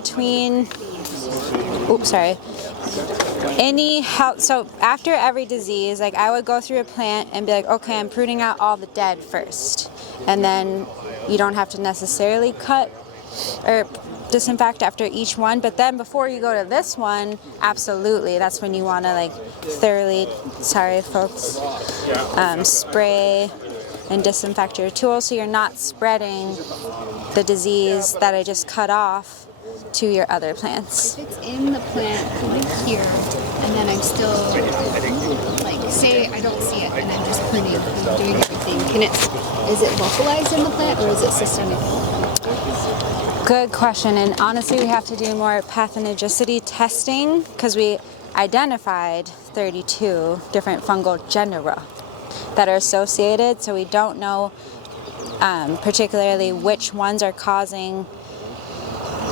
so after every disease, like I would go through a plant and be like, okay, I'm pruning out all the dead first, and then you don't have to necessarily cut or disinfect after each one, but then before you go to this one, absolutely, that's when you want to like thoroughly, sorry folks, spray and disinfect your tools so you're not spreading the disease that I just cut off to your other plants. If it's in the plant like here, and then I'm still like, say I don't see it and I'm just pruning and doing everything, is it localized in the plant or is it systemic? Good question, and honestly we have to do more pathogenicity testing because we identified 32 different fungal genera that are associated, so we don't know particularly which ones are causing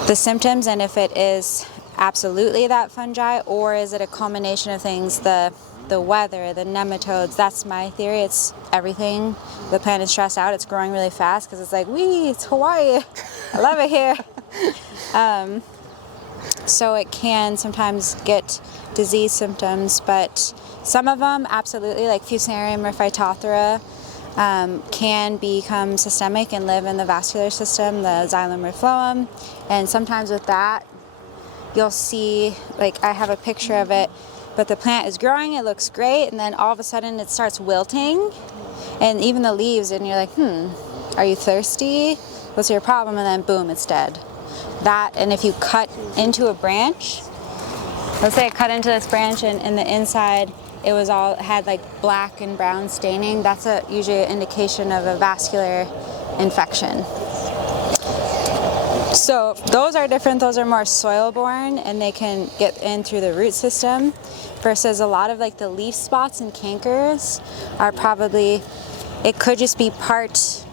the symptoms and if it is absolutely that fungi, or is it a combination of things, the weather, the nematodes. That's my theory. It's everything. The plant is stressed out. It's growing really fast because it's like, wee, it's Hawaii. I love it here. So it can sometimes get disease symptoms, but some of them absolutely, like Fusarium or Phytophthora, can become systemic and live in the vascular system, the xylem or phloem. And sometimes with that, you'll see, like I have a picture of it, but the plant is growing, it looks great, and then all of a sudden it starts wilting, and even the leaves, and you're like, are you thirsty? What's your problem? And then boom, it's dead. That, and if you cut into a branch, let's say I cut into this branch and in the inside it was all, had like black and brown staining, that's usually an indication of a vascular infection. So those are different, those are more soil-borne and they can get in through the root system, versus a lot of like the leaf spots and cankers are probably, it could just be part,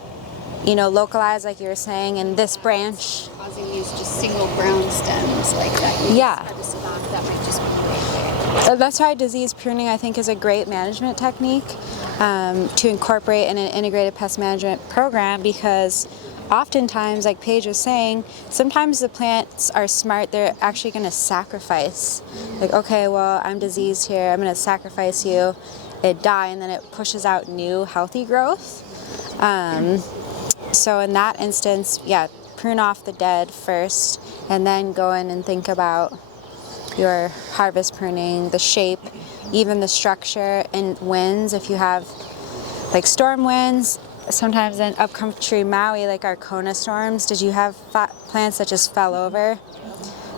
localized like you were saying in this branch. Causing these just single brown stems like that. Yeah. That might just be right there. That's why disease pruning I think is a great management technique to incorporate in an integrated pest management program, because oftentimes, like Paige was saying, sometimes the plants are smart, they're actually going to sacrifice. Like, okay, well, I'm diseased here, I'm going to sacrifice you, it die, and then it pushes out new healthy growth. So in that instance, yeah, prune off the dead first, and then go in and think about your harvest pruning, the shape, even the structure, and winds. If you have like storm winds, sometimes in upcountry Maui, like our Kona storms, did you have plants that just fell over?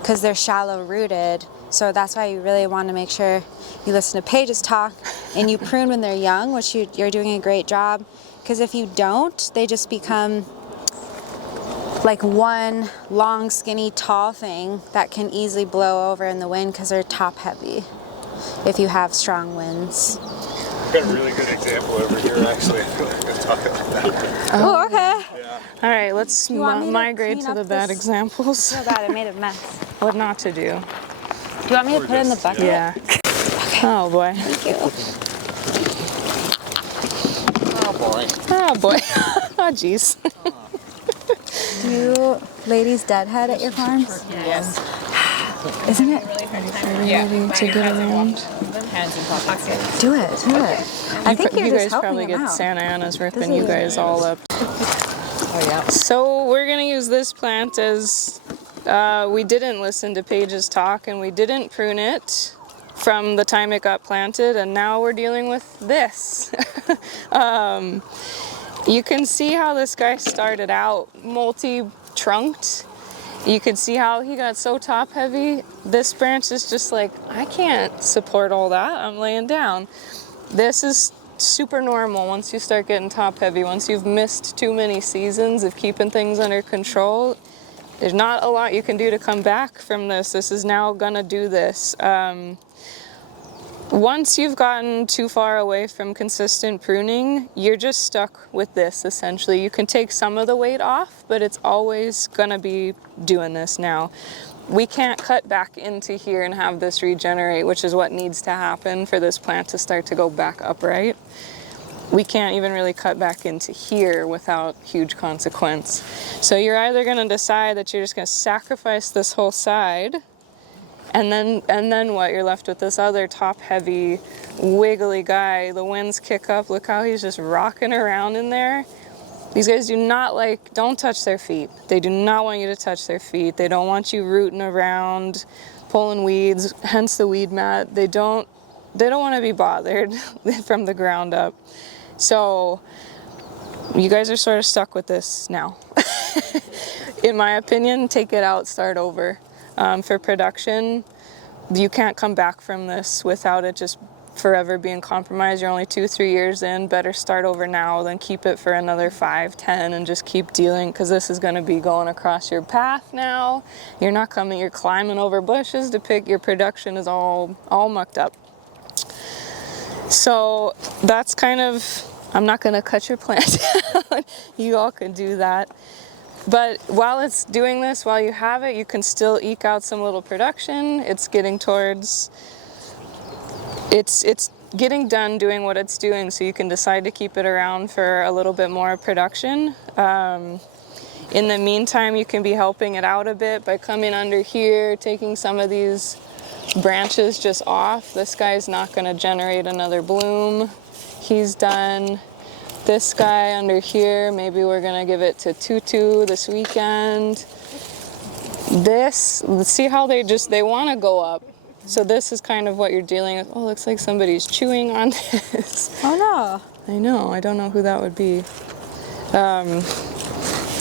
Because they're shallow rooted. So that's why you really want to make sure you listen to Paige's talk and you prune when they're young, which you're doing a great job. Because if you don't, they just become like one long, skinny, tall thing that can easily blow over in the wind because they're top heavy if you have strong winds. I've got a really good example over here, actually. I feel like I'm going to talk about that. Oh, okay. Yeah. All right, let's migrate to the bad examples. So bad, I made a mess. What not to do. Do you want me to put it in the bucket? Yeah. Okay. Oh boy. Thank you. Oh, boy. Oh boy. Oh jeez. Do you ladies deadhead at your farms? Yes. Isn't it? Ready to get around? Do it. I think you you're guys just helping probably him get out. Santa Ana's ripping you guys all up. Oh yeah. So we're gonna use this plant as we didn't listen to Paige's talk and we didn't prune it from the time it got planted, and now we're dealing with this. You can see how this guy started out multi-trunked. You can see how he got so top heavy. This branch is just like, I can't support all that, I'm laying down. This is super normal once you start getting top heavy. Once you've missed too many seasons of keeping things under control, there's not a lot you can do to come back from this. This is now gonna do this. Once you've gotten too far away from consistent pruning, you're just stuck with this essentially. You can take some of the weight off, but it's always gonna be doing this now. We can't cut back into here and have this regenerate, which is what needs to happen for this plant to start to go back upright. We can't even really cut back into here without huge consequence. So you're either gonna decide that you're just gonna sacrifice this whole side, and then what? You're left with this other top heavy, wiggly guy. The winds kick up. Look how he's just rocking around in there. These guys don't touch their feet. They do not want you to touch their feet. They don't want you rooting around, pulling weeds, hence the weed mat. They don't want to be bothered from the ground up. So you guys are sort of stuck with this now. In my opinion, take it out, start over. For production, you can't come back from this without it just forever being compromised. You're only 2-3 years in. Better start over now than keep it for another 5-10 and just keep dealing, because this is going to be going across your path now. You're climbing over bushes to pick. Your production is all mucked up. So that's kind of, I'm not going to cut your plant down. You all can do that. But while it's doing this, while you have it, you can still eke out some little production. It's getting towards, it's getting done doing what it's doing, so you can decide to keep it around for a little bit more production. In the meantime, you can be helping it out a bit by coming under here, taking some of these branches just off. This guy's not going to generate another bloom. He's done. This guy under here, maybe we're going to give it to Tutu this weekend. This, let's see how they want to go up. So this is kind of what you're dealing with. Oh, looks like somebody's chewing on this. Oh no. I know, I don't know who that would be.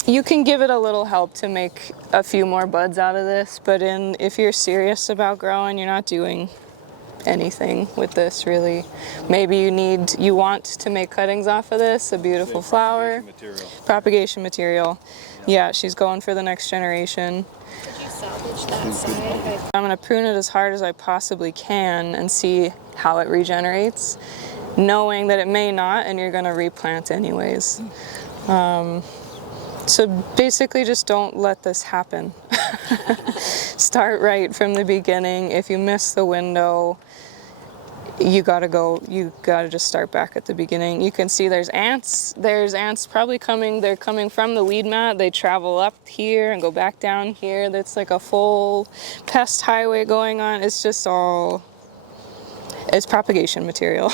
You can give it a little help to make a few more buds out of this, but if you're serious about growing, you're not doing anything with this really. Maybe you want to make cuttings off of this, a beautiful flower. Propagation material. Yeah, she's going for the next generation. Could you salvage that side? I'm going to prune it as hard as I possibly can and see how it regenerates, knowing that it may not and you're going to replant anyways. So basically just don't let this happen. Start right from the beginning. If you miss the window, you gotta just start back at the beginning. You can see there's ants probably coming. They're coming from the weed mat. They travel up here and go back down here. That's like a full pest highway going on. It's just it's propagation material.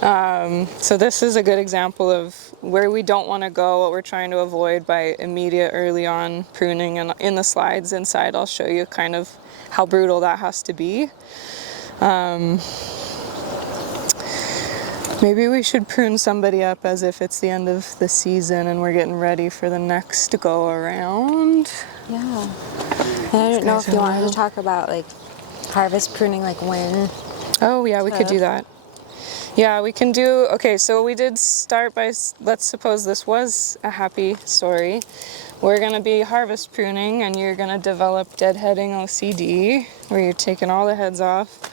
So this is a good example of where we don't want to go, what we're trying to avoid by immediate early on pruning. And in the slides inside, I'll show you kind of how brutal that has to be. Maybe we should prune somebody up as if it's the end of the season and we're getting ready for the next go around. Yeah. And I don't know if you wanted to talk about like harvest pruning, like when. Oh yeah, we could do that. Yeah, we can do, okay, so we did start by, let's suppose this was a happy story. We're gonna be harvest pruning and you're gonna develop deadheading OCD, where you're taking all the heads off.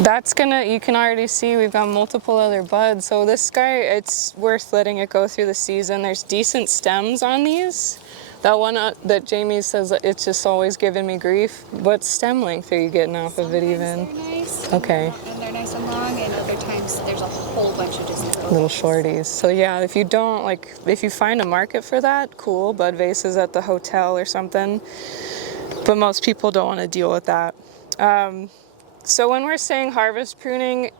That's you can already see we've got multiple other buds. So this guy, it's worth letting it go through the season. There's decent stems on these. That one that Jamie says it's just always giving me grief. What stem length are you getting off of it even? They're nice. Okay. And they're nice and long, and other times there's a whole bunch of just little shorties. So yeah, if you find a market for that, cool, bud vases at the hotel or something. But most people don't want to deal with that. So when we're saying harvest pruning,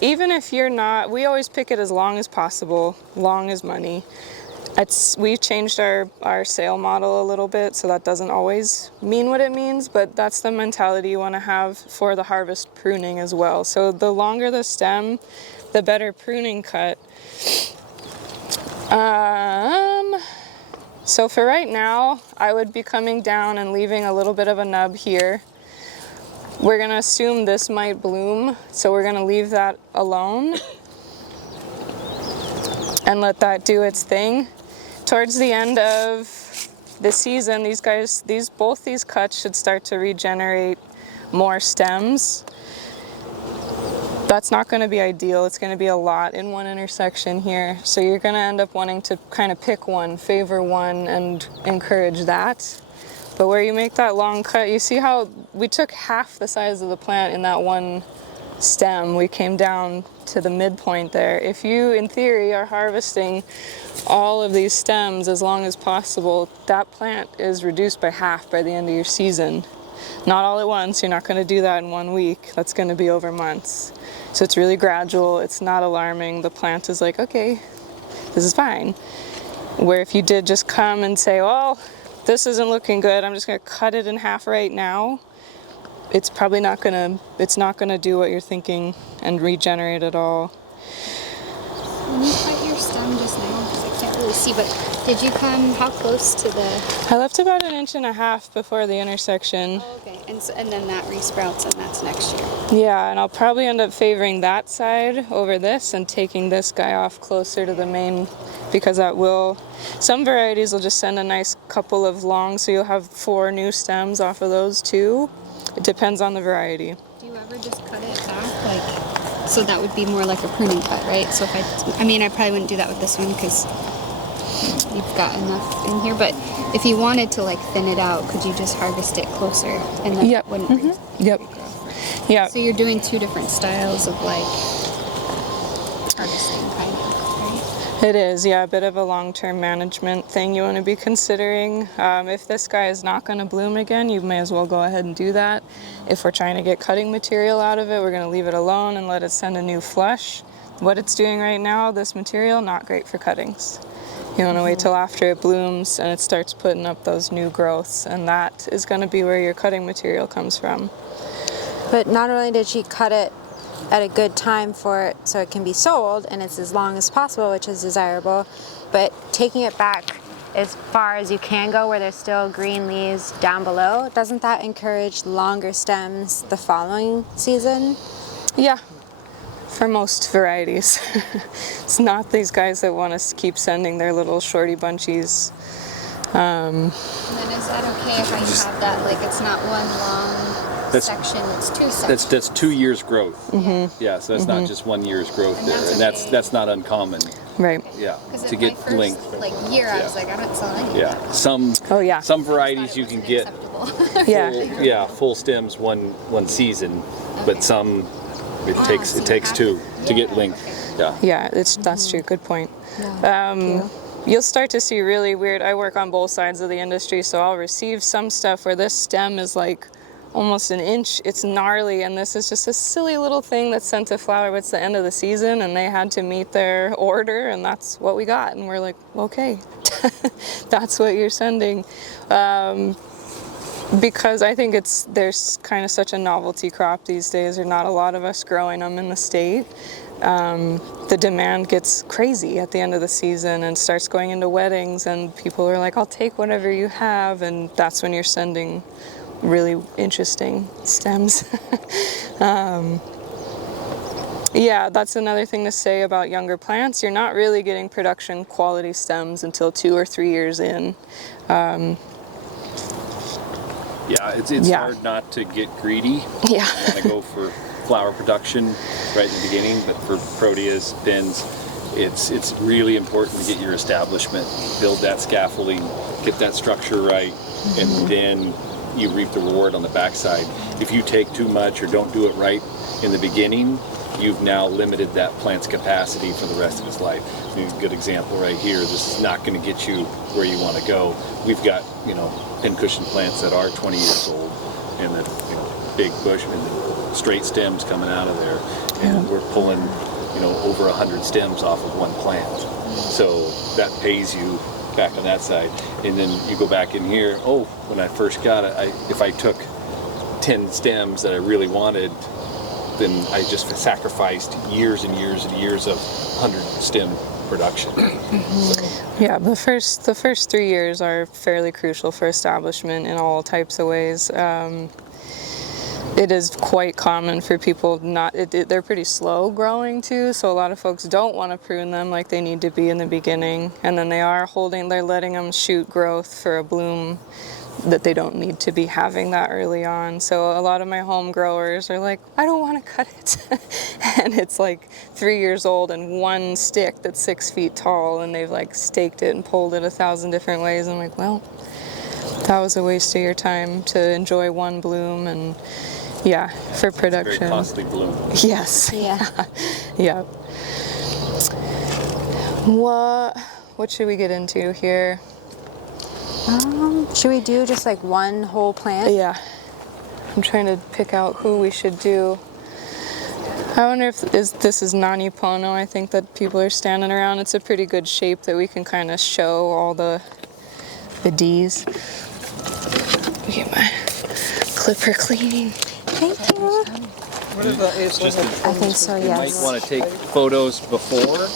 even if you're not, we always pick it as long as possible, long as money. We've changed our sale model a little bit, so that doesn't always mean what it means, but that's the mentality you want to have for the harvest pruning as well. So the longer the stem, the better pruning cut. So for right now, I would be coming down and leaving a little bit of a nub here. We're going to assume this might bloom, so we're going to leave that alone and let that do its thing. Towards the end of the season, both these cuts should start to regenerate more stems. That's not going to be ideal. It's going to be a lot in one intersection here. So you're going to end up wanting to kind of pick one, favor one, and encourage that. But where you make that long cut, you see how we took half the size of the plant in that one stem. We came down to the midpoint there. If you, in theory, are harvesting all of these stems as long as possible, that plant is reduced by half by the end of your season. Not all at once, you're not going to do that in 1 week. That's going to be over months. So it's really gradual, it's not alarming. The plant is like, okay, this is fine. Where if you did just come and say, well, this isn't looking good, I'm just going to cut it in half right now, it's probably not going to do what you're thinking and regenerate at all. When you cut your stem just now, because I can't really see, but did you come how close to the... I left about 1.5 inches before the intersection. Oh, okay, and then that resprouts and that's next year. Yeah, and I'll probably end up favoring that side over this and taking this guy off closer to the main, because that will... Some varieties will just send a nice couple of long, so you'll have 4 new stems off of those too. It depends on the variety. Do you ever just cut it back, so that would be more like a pruning cut, right? So if I probably wouldn't do that with this one because you've got enough in here. But if you wanted to like thin it out, could you just harvest it closer and then Yep. it wouldn't Yep. Yeah. So you're doing two different styles of like harvesting kind of, right? It is, yeah, a bit of a long-term management thing you want to be considering. If this guy is not going to bloom again, you may as well go ahead and do that. If we're trying to get cutting material out of it, we're going to leave it alone and let it send a new flush. What it's doing right now, this material, not great for cuttings. You want to wait till after it blooms and it starts putting up those new growths, and that is going to be where your cutting material comes from. But not only did she cut it at a good time for it so it can be sold and it's as long as possible, which is desirable, but taking it back as far as you can go where there's still green leaves down below, doesn't that encourage longer stems the following season? Yeah, for most varieties. It's not these guys that want to keep sending their little shorty bunchies. And then is that okay if I have that, like it's not one long section, it's two sections? That's 2 years growth. Yeah, so that's not just 1 year's growth And there, that's and okay. that's not uncommon. Right. Yeah, Because to in my get first length. like year, I was like, I don't sell any. Yeah, some Oh, yeah. some varieties you can get Yeah. full stems one season, but some it takes so you have two to get yeah, length. Yeah. Yeah, that's true. Good point. You'll start to see really weird. I work on both sides of the industry, so I'll receive some stuff where this stem is like almost an inch. It's gnarly, and this is just a silly little thing that's sent to flower. But it's the end of the season, and they had to meet their order, and that's what we got. And we're like, okay, that's what you're sending. Because I think there's kind of such a novelty crop these days. There's not a lot of us growing them in the state. The demand gets crazy at the end of the season and starts going into weddings, and people are like, I'll take whatever you have, and that's when you're sending really interesting stems. Yeah, that's another thing to say about younger plants. You're not really getting production quality stems until 2 or 3 years in. Yeah, it's Yeah. hard not to get greedy. Yeah. You want to go for flower production right in the beginning, but for proteas, pins, it's really important to get your establishment, build that scaffolding, get that structure right, and then you reap the reward on the backside. If you take too much or don't do it right in the beginning, you've now limited that plant's capacity for the rest of its life. A good example right here. This is not going to get you where you want to go. We've got, pincushion plants that are 20 years old, and the big bush and the straight stems coming out of there, and we're pulling, over 100 stems off of one plant. So that pays you back on that side. And then you go back in here. Oh, when I first got it, if I took 10 stems that I really wanted, then I just sacrificed years and years and years of 100 stem production. Yeah, the first 3 years are fairly crucial for establishment in all types of ways. It is quite common for people they're pretty slow growing too, so a lot of folks don't want to prune them like they need to be in the beginning, and then they're letting them shoot growth for a bloom that they don't need to be having that early on. So a lot of my home growers are like, I don't want to cut it. And it's like 3 years old and one stick that's 6 feet tall, and they've like staked it and pulled it 1,000 different ways. I'm like, well, that was a waste of your time to enjoy one bloom, and yeah, for production. Very costly bloom. Yes. Yeah. Yeah. What should we get into here? Should we do just like one whole plant? Yeah. I'm trying to pick out who we should do. I wonder if this is Nani Pono. I think that people are standing around. It's a pretty good shape that we can kind of show all the D's. Let me get my clipper cleaning. Thank you. Whatever that is, I think so, You might yes. want to take photos before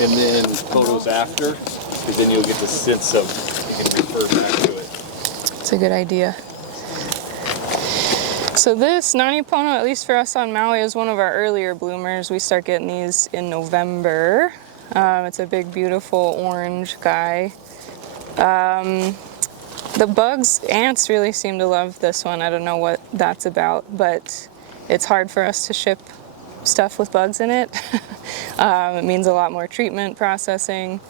and then photos after, because then you'll get the sense of, you can refer back to it. It's a good idea. So this Nani Pono, at least for us on Maui, is one of our earlier bloomers. We start getting these in November. It's a big, beautiful orange guy. The ants really seem to love this one. I don't know what that's about, but it's hard for us to ship stuff with bugs in it. It means a lot more treatment, processing.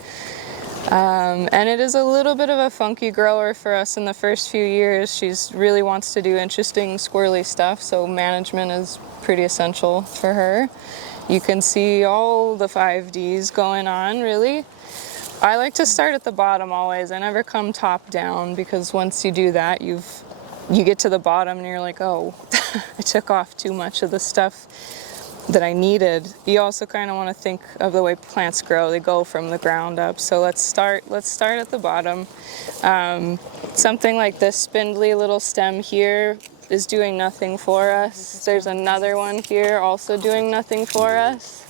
And it is a little bit of a funky grower for us in the first few years. She's really wants to do interesting squirrely stuff, so management is pretty essential for her. You can see all the 5Ds going on, really. I like to start at the bottom always. I never come top down, because once you do that, you get to the bottom and you're like, oh, I took off too much of the stuff that I needed. You also kind of want to think of the way plants grow. They go from the ground up. So let's start at the bottom. Something like this spindly little stem here is doing nothing for us. There's another one here also doing nothing for us.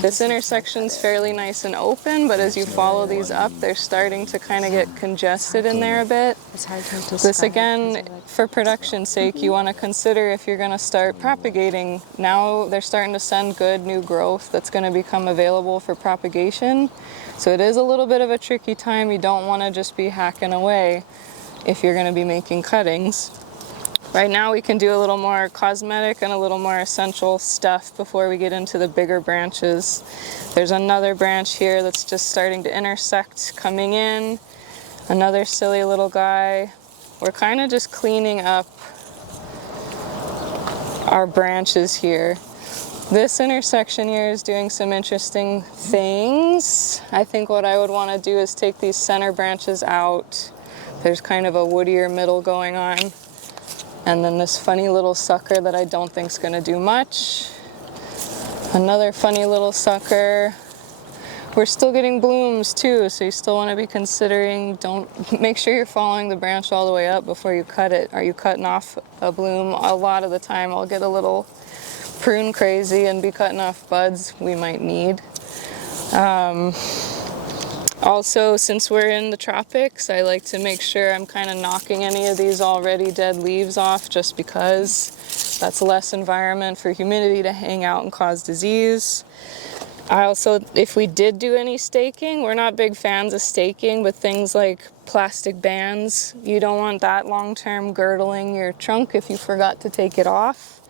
This intersection's fairly nice and open, but as you follow these up, they're starting to kind of get congested in there a bit. This again, for production's sake, you want to consider if you're going to start propagating. Now they're starting to send good new growth that's going to become available for propagation. So it is a little bit of a tricky time. You don't want to just be hacking away if you're going to be making cuttings. Right now we can do a little more cosmetic and a little more essential stuff before we get into the bigger branches. There's another branch here that's just starting to intersect coming in. Another silly little guy. We're kind of just cleaning up our branches here. This intersection here is doing some interesting things. I think what I would want to do is take these center branches out. There's kind of a woodier middle going on. And then this funny little sucker that I don't think is going to do much. Another funny little sucker. We're still getting blooms too, so you still want to be considering, make sure you're following the branch all the way up before you cut it. Are you cutting off a bloom? A lot of the time I'll get a little prune crazy and be cutting off buds we might need. Also, since we're in the tropics, I like to make sure I'm kind of knocking any of these already dead leaves off, just because that's less environment for humidity to hang out and cause disease. I also, if we did do any staking, we're not big fans of staking, but things like plastic bands, you don't want that long-term girdling your trunk if you forgot to take it off.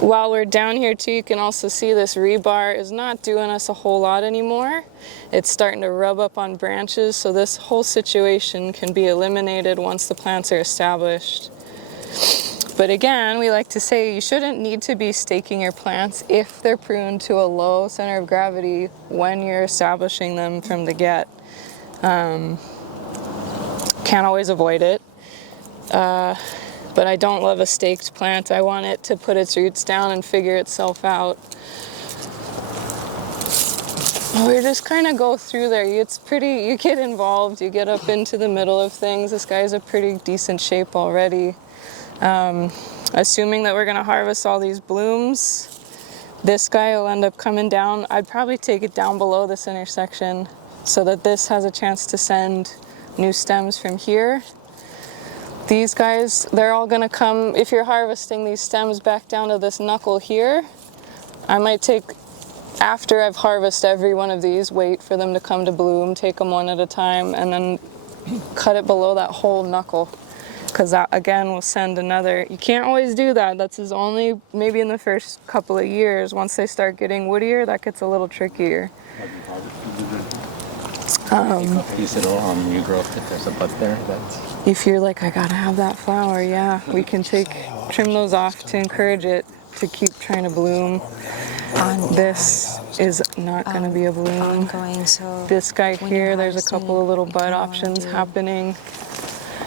While we're down here too, you can also see this rebar is not doing us a whole lot anymore. It's starting to rub up on branches, so this whole situation can be eliminated once the plants are established. But again, we like to say you shouldn't need to be staking your plants if they're pruned to a low center of gravity when you're establishing them from the get. Can't always avoid it. But I don't love a staked plant. I want it to put its roots down and figure itself out. We just kind of go through there. It's pretty, you get involved, you get up into the middle of things. This guy's a pretty decent shape already. Assuming that we're gonna harvest all these blooms, this guy will end up coming down. I'd probably take it down below this intersection so that this has a chance to send new stems from here. These guys, they're all gonna come, if you're harvesting these stems back down to this knuckle here, I might take, after I've harvested every one of these, wait for them to come to bloom, take them one at a time, and then cut it below that whole knuckle. Because that, again, will send another, you can't always do that. That's only maybe in the first couple of years. Once they start getting woodier, that gets a little trickier. You said new growth, if there's a bud there, if you're like, I gotta have that flower, yeah, we can trim those off to encourage it to keep trying to bloom. This is not gonna be a bloom. This guy here, there's a couple of little bud options happening.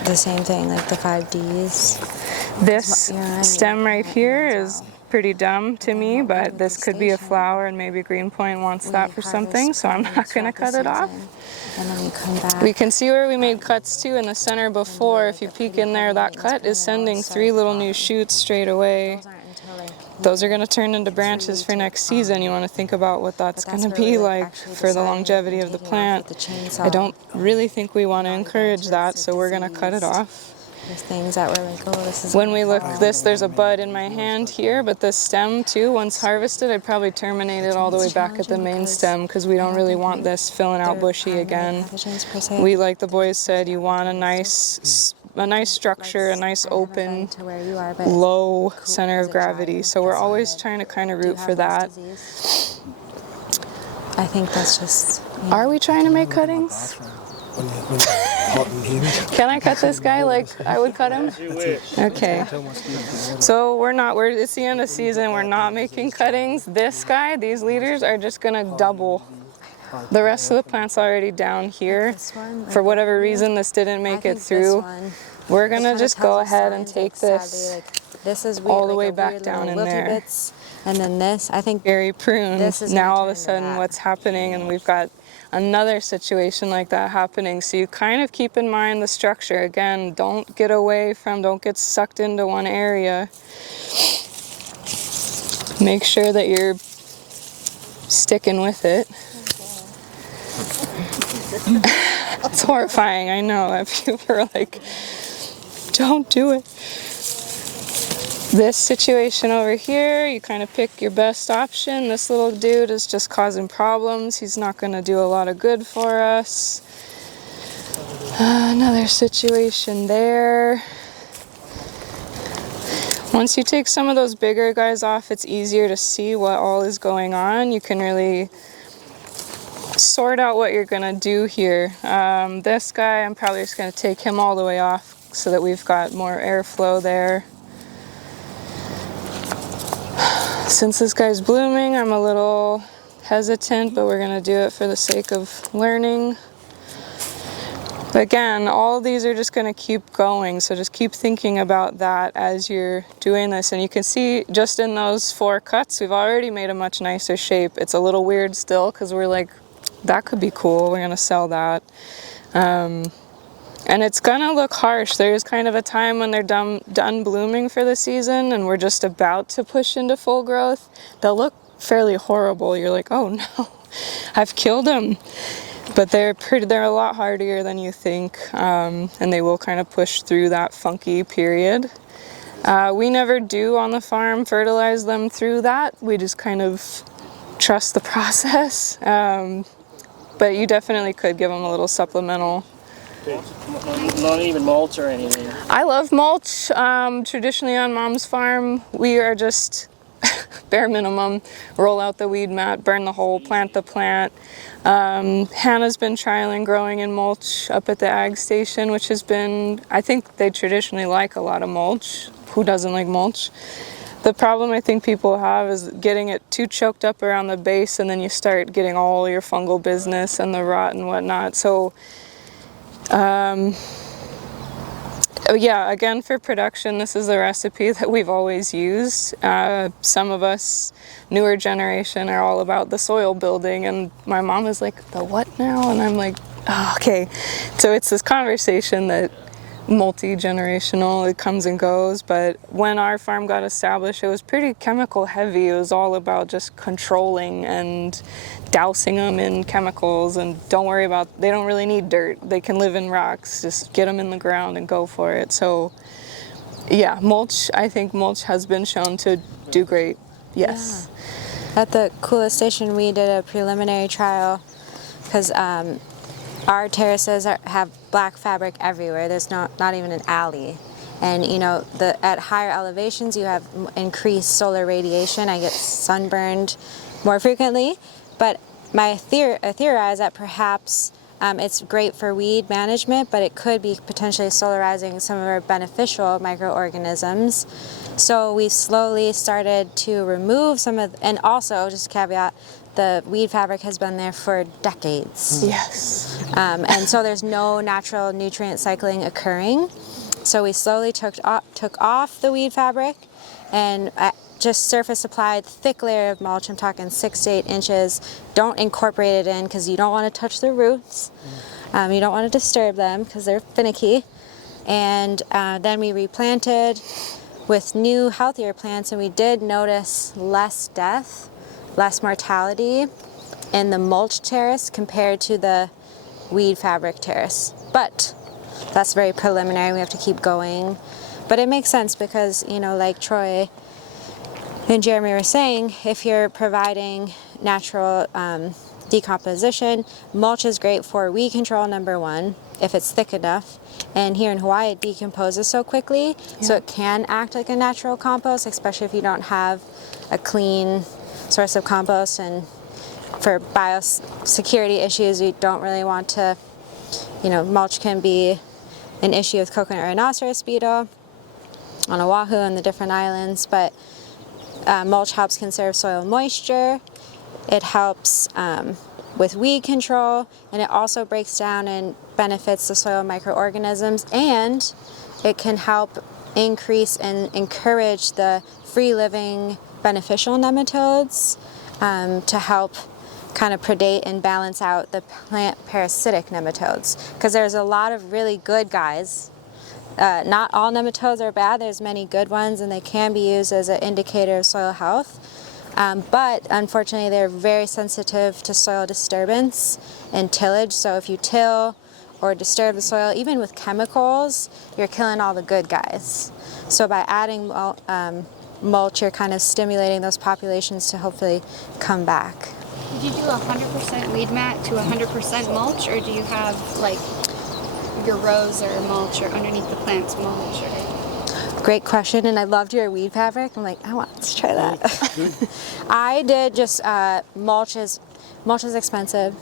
The same thing, like the 5Ds. This stem right here is pretty dumb to me, but this could be a flower and maybe Greenpoint wants that for something, so I'm not gonna cut it off. And then we come back. We can see where we made cuts too in the center before. If you peek in there, that cut is sending 3 little new shoots straight away. Those are going to turn into branches for next season. You want to think about what that's going to be like for the longevity of the plant. I don't really think we want to encourage that, so we're going to cut it off. There's things that were like, oh, this is. When we look at this, there's a bud in my hand here, but the stem too, once harvested, I'd probably terminate it all the way back at the main stem because we don't really want this filling out bushy again. We, like the boys said, you want a nice structure, a nice open, low center of gravity. So we're always trying to kind of root for that. I think that's just Are we trying to make cuttings? Can I cut this guy like I would cut him? Okay. So it's the end of season, we're not making cuttings. This guy, these leaders are just gonna double. The rest of the plant's already down here. For whatever reason, this didn't make it through. We're gonna just go ahead and take this all the way back down in there. And then this, I think, very pruned. this is Now gonna all of a turn sudden into that. what's happening, and we've got another situation like that happening. So you kind of keep in mind the structure. Again, don't get sucked into one area. Make sure that you're sticking with it. It's horrifying, I know. People are like, don't do it. This situation over here, you kind of pick your best option. This little dude is just causing problems. He's not going to do a lot of good for us. Another situation there. Once you take some of those bigger guys off, it's easier to see what all is going on. You can really sort out what you're going to do here. This guy, I'm probably just going to take him all the way off so that we've got more airflow there. Since this guy's blooming, I'm a little hesitant, but we're gonna do it for the sake of learning. But again, all of these are just gonna keep going, so just keep thinking about that as you're doing this. And you can see just in those 4 cuts, we've already made a much nicer shape. It's a little weird still, because we're like, that could be cool, we're gonna sell that. And it's gonna look harsh. There's kind of a time when they're done blooming for the season and we're just about to push into full growth. They'll look fairly horrible. You're like, oh no, I've killed them. But they're a lot hardier than you think, and they will kind of push through that funky period. We never do on the farm fertilize them through that. We just kind of trust the process. But you definitely could give them a little supplemental. Not even mulch or anything. I love mulch. Traditionally on Mom's farm, we are just bare minimum. Roll out the weed mat, burn the hole, plant the plant. Hannah's been trialing growing in mulch up at the ag station, which has been, I think they traditionally like a lot of mulch. Who doesn't like mulch? The problem I think people have is getting it too choked up around the base, and then you start getting all your fungal business and the rot and whatnot. So yeah, again, for production, this is the recipe that we've always used. Some of us, newer generation, are all about the soil building, and my mom is like, the what now? And I'm like, oh, okay. So it's this conversation that multi-generational, it comes and goes, but when our farm got established, it was pretty chemical heavy. It was all about just controlling and dousing them in chemicals, and they don't really need dirt. They can live in rocks, just get them in the ground and go for it. So yeah, mulch, I think mulch has been shown to do great, yes. Yeah. At the Kula station, we did a preliminary trial because our terraces have black fabric everywhere. There's not even an alley. And you know, at higher elevations, you have increased solar radiation. I get sunburned more frequently. But I theorize that perhaps it's great for weed management, but it could be potentially solarizing some of our beneficial microorganisms. So we slowly started to remove some of, and also, just a caveat, the weed fabric has been there for decades. Yes. And so there's no natural nutrient cycling occurring. So we slowly took off the weed fabric and just surface applied thick layer of mulch. I'm talking 6 to 8 inches. Don't incorporate it in because you don't want to touch the roots. You don't want to disturb them because they're finicky. And then we replanted with new, healthier plants, and we did notice less death, less mortality in the mulch terrace compared to the weed fabric terrace. But that's very preliminary. We have to keep going. But it makes sense because, you know, like Troy and Jeremy were saying, if you're providing natural decomposition, mulch is great for weed control, number one, if it's thick enough. And here in Hawaii, it decomposes so quickly, so it can act like a natural compost, especially if you don't have a clean source of compost. And for biosecurity issues, we don't really want to, mulch can be an issue with coconut rhinoceros beetle on Oahu and the different islands, but mulch helps conserve soil moisture. It helps with weed control, and it also breaks down and benefits the soil microorganisms, and it can help increase and encourage the free-living beneficial nematodes to help kind of predate and balance out the plant parasitic nematodes, because there's a lot of really good guys. Not all nematodes are bad. There's many good ones, and they can be used as an indicator of soil health. But unfortunately, they're very sensitive to soil disturbance and tillage. So if you till or disturb the soil, even with chemicals, you're killing all the good guys. So by adding mulch, you're kind of stimulating those populations to hopefully come back. Did you do 100% weed mat to 100% mulch, or do you have like your rows or mulch, or underneath the plants mulch? Great question, and I loved your weed fabric. I'm like, I want to try that. I did just mulch is expensive.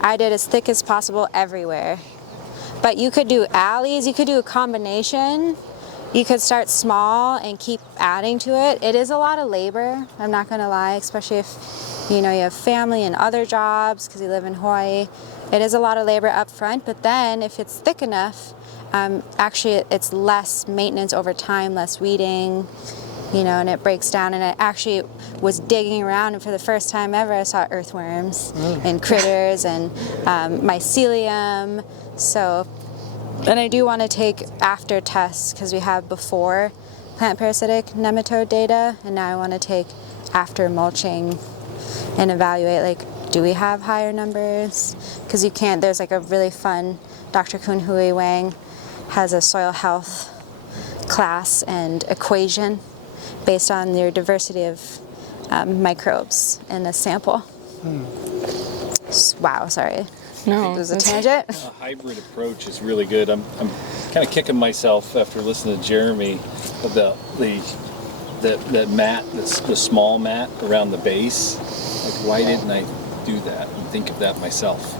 I did as thick as possible everywhere. But you could do alleys, you could do a combination. You could start small and keep adding to it. It is a lot of labor, I'm not gonna lie, especially if you have family and other jobs because you live in Hawaii. It is a lot of labor up front, but then if it's thick enough, actually it's less maintenance over time, less weeding, and it breaks down. And I actually was digging around, and for the first time ever I saw earthworms and critters and mycelium. So, and I do want to take after tests because we have before plant parasitic nematode data, and now I want to take after mulching and evaluate, like, do we have higher numbers? Because you can't, there's like a really fun, Dr. Kunhui Wang has a soil health class and equation based on your diversity of microbes in a sample. Wow, sorry. No, it was a tangent. A hybrid approach is really good. I'm kind of kicking myself after listening to Jeremy about that mat, the small mat around the base. Like, why didn't I do that and think of that myself?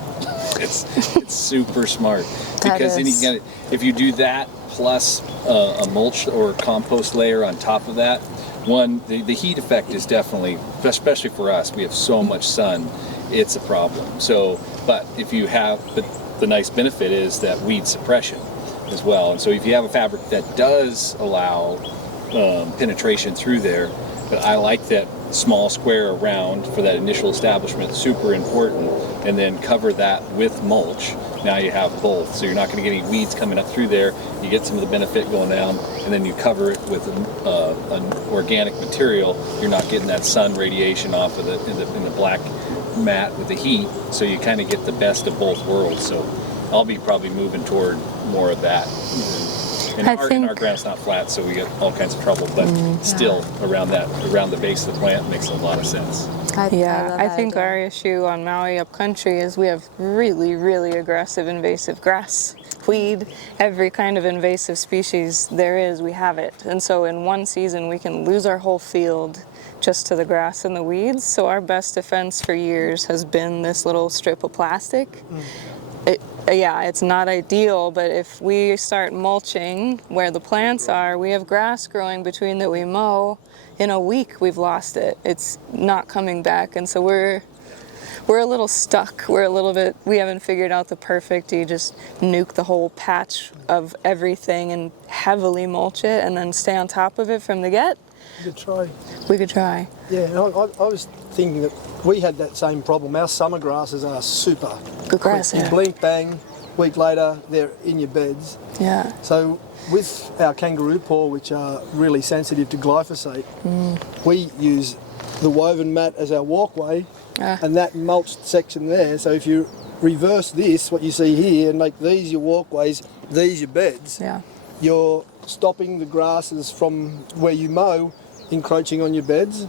It's super smart, because then you get, if you do that plus a mulch or compost layer on top of that, the heat effect is definitely, especially for us, we have so much sun, it's a problem. So, but the nice benefit is that weed suppression as well. And so if you have a fabric that does allow penetration through there, but I like that small square around for that initial establishment, super important, and then cover that with mulch. Now you have both, so you're not going to get any weeds coming up through there. You get some of the benefit going down, and then you cover it with an organic material. You're not getting that sun radiation off of in the black mat with the heat, so you kind of get the best of both worlds. So I'll be probably moving toward more of that. And our ground's not flat, so we get all kinds of trouble, but still around the base of the plant makes a lot of sense. I think our issue on Maui upcountry is we have really, really aggressive invasive grass, weed, every kind of invasive species there is, we have it. And so in one season we can lose our whole field just to the grass and the weeds. So our best defense for years has been this little strip of plastic. It's not ideal, but if we start mulching where the plants are, we have grass growing between that we mow. In a week, we've lost it. It's not coming back, and so we're a little stuck. We haven't figured out the perfect, you just nuke the whole patch of everything and heavily mulch it and then stay on top of it from the get. We could try. Yeah, and I was thinking that we had that same problem. Our summer grasses are super good grass. You blink, bang, week later they're in your beds. Yeah. So with our kangaroo paw, which are really sensitive to glyphosate, we use the woven mat as our walkway, and that mulched section there. So if you reverse this, what you see here, and make these your walkways, these your beds, you're stopping the grasses from where you mow encroaching on your beds,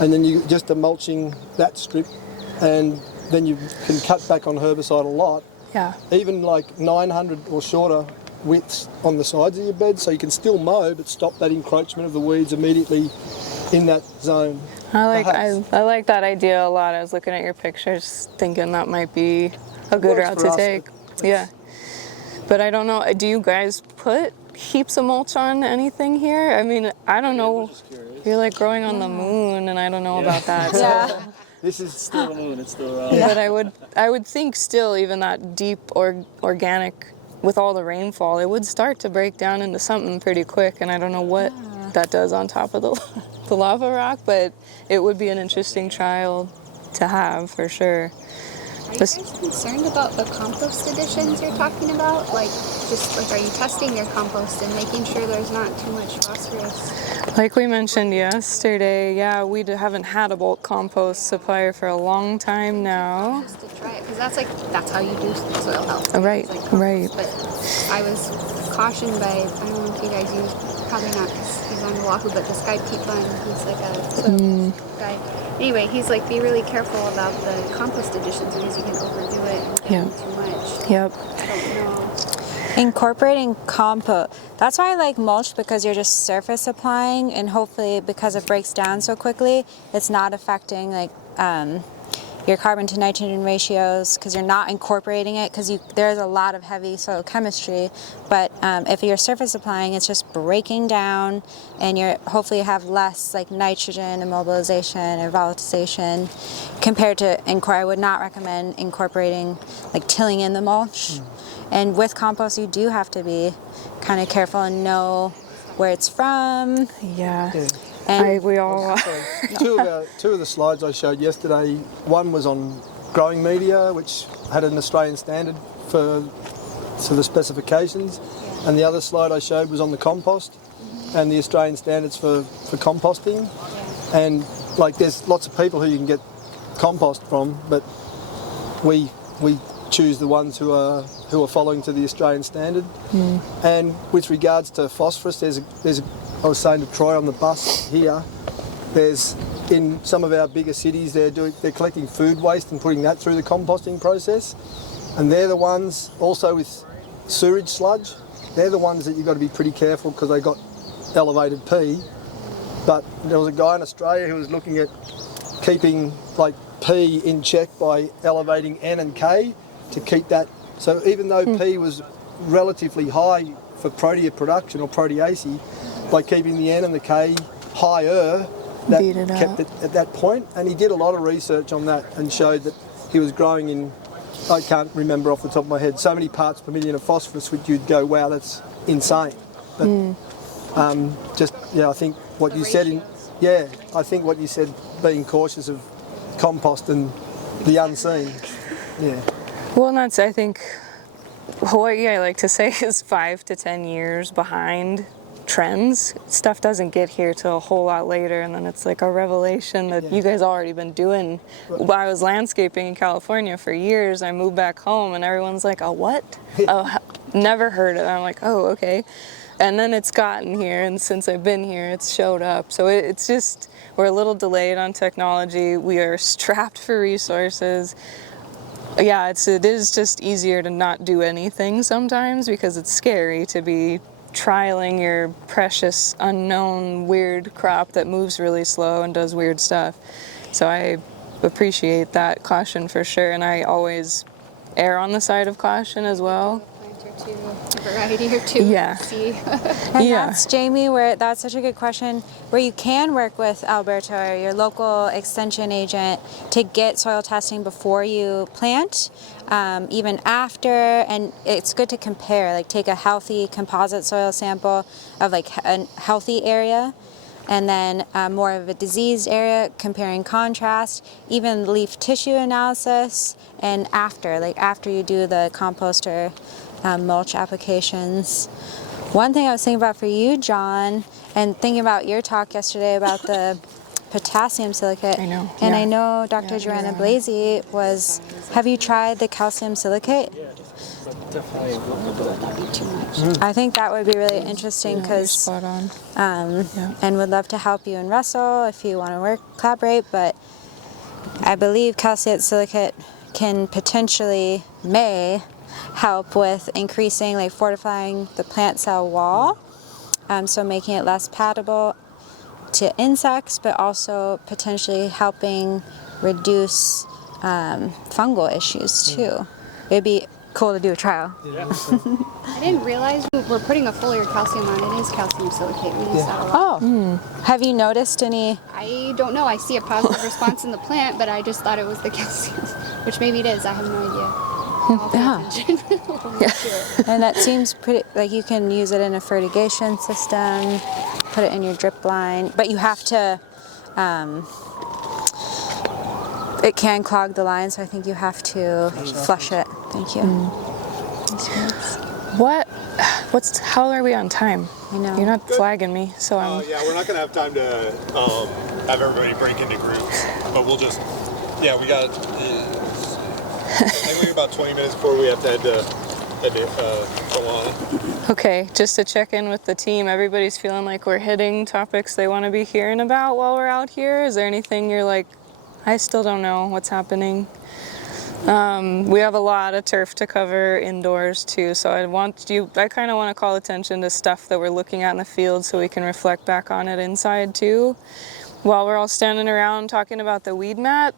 and then you just are mulching that strip, and then you can cut back on herbicide a lot. Even like 900 or shorter widths on the sides of your bed, so you can still mow but stop that encroachment of the weeds immediately in that zone. I like that idea a lot. I was looking at your pictures, thinking that might be a good route to take. Yeah, but I don't know. Do you guys put heaps of mulch on anything here? I mean, I don't know. You're like growing on the moon, and I don't know about that. So. Yeah. This is Still the moon, it's still around. But I would think still, even that deep organic, with all the rainfall, it would start to break down into something pretty quick, and I don't know what that does on top of the lava rock, but it would be an interesting trial to have for sure. Are you guys concerned about the compost additions you're talking about? Like, just like, are you testing your compost and making sure there's not too much phosphorus? Like we mentioned yesterday, yeah, we haven't had a bulk compost supplier for a long time now. Just to try it, because that's how you do soil health. Right, Like right. But I was cautioned by, I don't know if you guys use, probably not because he's on Oahu, but this guy Pete Bunn, he's like a soil guy. Anyway, he's like, be really careful about the compost additions because you can overdo it and get too much. Yep. I don't know. Incorporating compost. That's why I like mulch, because you're just surface applying, and hopefully because it breaks down so quickly, it's not affecting like your carbon to nitrogen ratios, because you're not incorporating it, because there's a lot of heavy soil chemistry. But if you're surface applying, it's just breaking down, and you're hopefully have less like nitrogen immobilization and volatilization compared to I would not recommend incorporating like tilling in the mulch. And with compost, you do have to be kind of careful and know where it's from. Yeah. And we all. Two of the slides I showed yesterday, one was on growing media, which had an Australian standard for the specifications, and the other slide I showed was on the compost and the Australian standards for composting. And like, there's lots of people who you can get compost from, but we choose the ones who are following to the Australian standard. And with regards to phosphorus, I was saying to Troy on the bus here, there's in some of our bigger cities they're collecting food waste and putting that through the composting process, and they're the ones also with sewage sludge. They're the ones that you've got to be pretty careful because they got elevated P. But there was a guy in Australia who was looking at keeping like P in check by elevating N and K to keep that. So even though P was relatively high for protea production or proteaceae, by keeping the N and the K higher, that kept it at that point. And he did a lot of research on that and showed that he was growing in, I can't remember off the top of my head, so many parts per million of phosphorus, which you'd go, wow, that's insane. But I think what you said I think what you said, being cautious of compost and the unseen. Yeah. Well, and that's, I think, Hawaii, I like to say, is 5 to 10 years behind trends. Stuff doesn't get here till a whole lot later, and then it's like a revelation that you guys already been doing. I was landscaping in California for years. I moved back home, and everyone's like, "Oh, what? Oh, never heard of it." I'm like, "Oh, okay." And then it's gotten here, and since I've been here, it's showed up. So it's just, we're a little delayed on technology. We are strapped for resources. Yeah, it is just easier to not do anything sometimes because it's scary to be trialing your precious, unknown, weird crop that moves really slow and does weird stuff. So I appreciate that caution for sure, and I always err on the side of caution as well. A variety or two. Yeah. See. And that's, Jamie, that's such a good question, where you can work with Alberto or your local extension agent to get soil testing before you plant, even after, and it's good to compare, like take a healthy composite soil sample of like a healthy area, and then more of a diseased area, comparing contrast, even leaf tissue analysis, and after you do the compost or mulch applications. One thing I was thinking about for you, John, and thinking about your talk yesterday about the potassium silicate. I know. And I know Dr. Joanna Blasey was, have you tried the calcium silicate? Definitely. I think that would be really interesting because, spot on. And would love to help you and Russell if you want to collaborate, but I believe calcium silicate can potentially, may help with increasing, like fortifying the plant cell wall, so making it less palatable, to insects, but also potentially helping reduce fungal issues too. It'd be cool to do a trial. Yeah. I didn't realize we're putting a foliar calcium on. It is calcium silicate. We use that a lot. Oh, have you noticed any? I don't know. I see a positive response in the plant, but I just thought it was the calcium, which maybe it is. I have no idea. I'll pay attention. And that seems pretty, like you can use it in a fertigation system, put it in your drip line, but you have to, it can clog the line, so I think you have to flush it. Thank you. How are we on time? I know. You're not flagging me, so I'm... Yeah, we're not going to have time to have everybody break into groups, but we'll just, we got, I think we're about 20 minutes before we have to head to Komohana. Okay, just to check in with the team, everybody's feeling like we're hitting topics they want to be hearing about while we're out here? Is there anything you're like, I still don't know what's happening? We have a lot of turf to cover indoors too, so I kind of want to call attention to stuff that we're looking at in the field so we can reflect back on it inside too. While we're all standing around talking about the weed mat,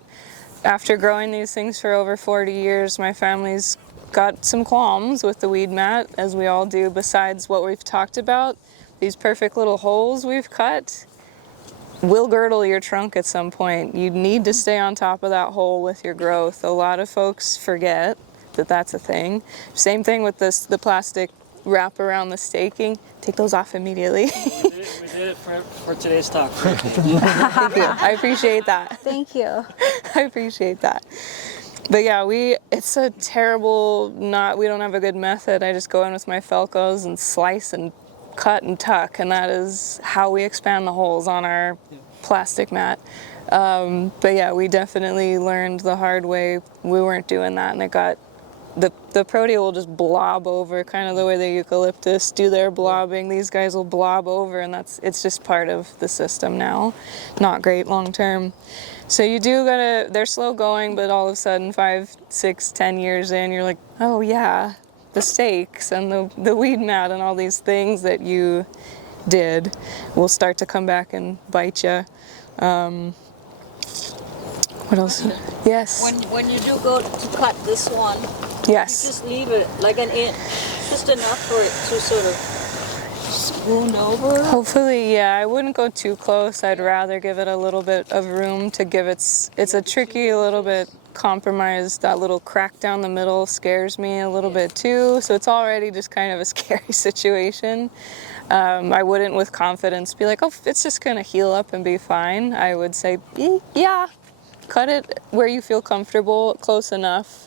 after growing these things for over 40 years, my family's got some qualms with the weed mat, as we all do, besides what we've talked about. These perfect little holes we've cut will girdle your trunk at some point. You need to stay on top of that hole with your growth. A lot of folks forget that that's a thing. Same thing with the plastic wrap around the staking. Take those off immediately. We did it for today's talk. I appreciate that. Thank you. I appreciate that. But yeah, it's a terrible, we don't have a good method. I just go in with my Felcos and slice and cut and tuck, and that is how we expand the holes on our plastic mat. But yeah, we definitely learned the hard way. We weren't doing that, and it got, the protea will just blob over, kind of the way the eucalyptus do their blobbing. These guys will blob over, and it's just part of the system now. Not great long term. So you do they're slow going, but all of a sudden 5, 6, 10 years in, you're like, oh yeah, the stakes and the weed mat and all these things that you did will start to come back and bite you. What else? Yes. When you do go to cut this one, yes, you just leave it like an inch, just enough for it to sort of spoon over. Hopefully, yeah. I wouldn't go too close. I'd rather give it a little bit of room to give it's a tricky, a little bit compromised. That little crack down the middle scares me a little bit too. So it's already just kind of a scary situation. I wouldn't with confidence be like, oh, it's just gonna heal up and be fine. I would say, yeah, cut it where you feel comfortable, close enough.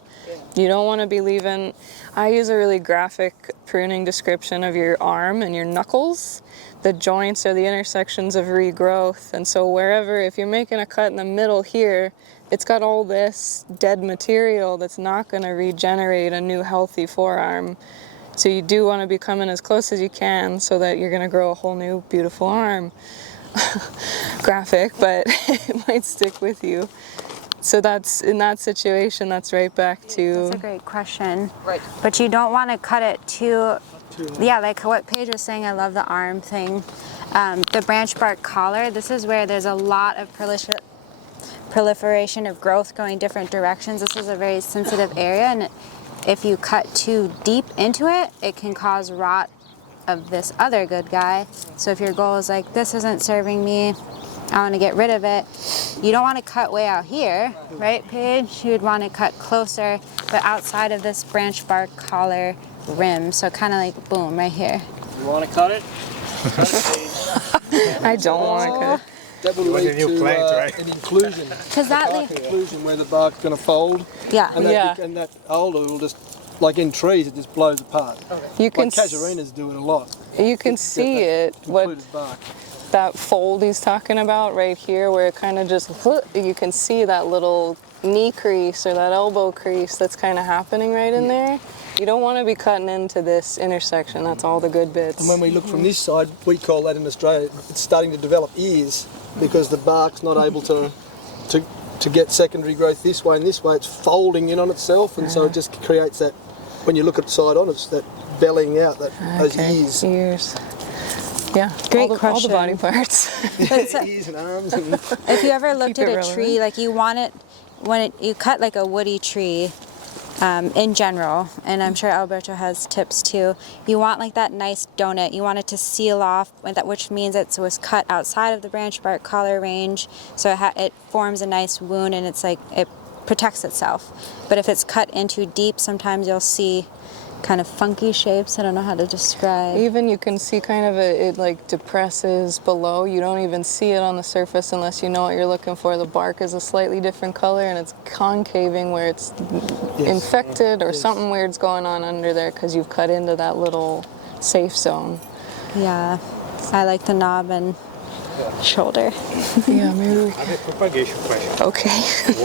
You don't want to be leaving. I use a really graphic pruning description of your arm and your knuckles. The joints are the intersections of regrowth, and so if you're making a cut in the middle here, it's got all this dead material that's not going to regenerate a new healthy forearm. So you do want to be coming as close as you can so that you're going to grow a whole new beautiful arm. Graphic, but it might stick with you. So that's, in that situation, that's right back to... That's a great question. Right. But you don't want to cut it too... Yeah, like what Paige was saying, I love the arm thing. The branch bark collar, this is where there's a lot of proliferation of growth going different directions. This is a very sensitive area, and if you cut too deep into it, it can cause rot of this other good guy. So if your goal is like, this isn't serving me, I want to get rid of it, you don't want to cut way out here, right, Paige? You would want to cut closer, but outside of this branch bark collar rim, so kind of like boom, right here. You want to cut it? I don't want to cut. That will lead to an inclusion. Because that inclusion where the bark's going to fold. Yeah. And that older will just, like in trees, it just blows apart. You can like casuarinas do it a lot. You can see it. Bark. That fold he's talking about right here, where it kind of just, you can see that little knee crease or that elbow crease that's kind of happening right in there. You don't want to be cutting into this intersection. That's all the good bits. And when we look from this side, we call that in Australia, it's starting to develop ears because the bark's not able to get secondary growth this way and this way. It's folding in on itself, and so it just creates that, when you look at side on, it's that bellying out, those ears. Ears. Yeah, great all the body parts. ears and arms. And If you ever looked Keep at it a tree, like you want it, you cut like a woody tree, in general, and I'm sure Alberto has tips too, you want like that nice donut. You want it to seal off, which means it was cut outside of the branch bark collar range, so it forms a nice wound and it's like it protects itself. But if it's cut in too deep, sometimes you'll see kind of funky shapes. I don't know how to describe. Even you can see kind of it like depresses below. You don't even see it on the surface unless you know what you're looking for. The bark is a slightly different color and it's concaving where it's infected or something weird's going on under there because you've cut into that little safe zone. Yeah, I like the knob and shoulder. Yeah, maybe. I have a propagation question. Okay.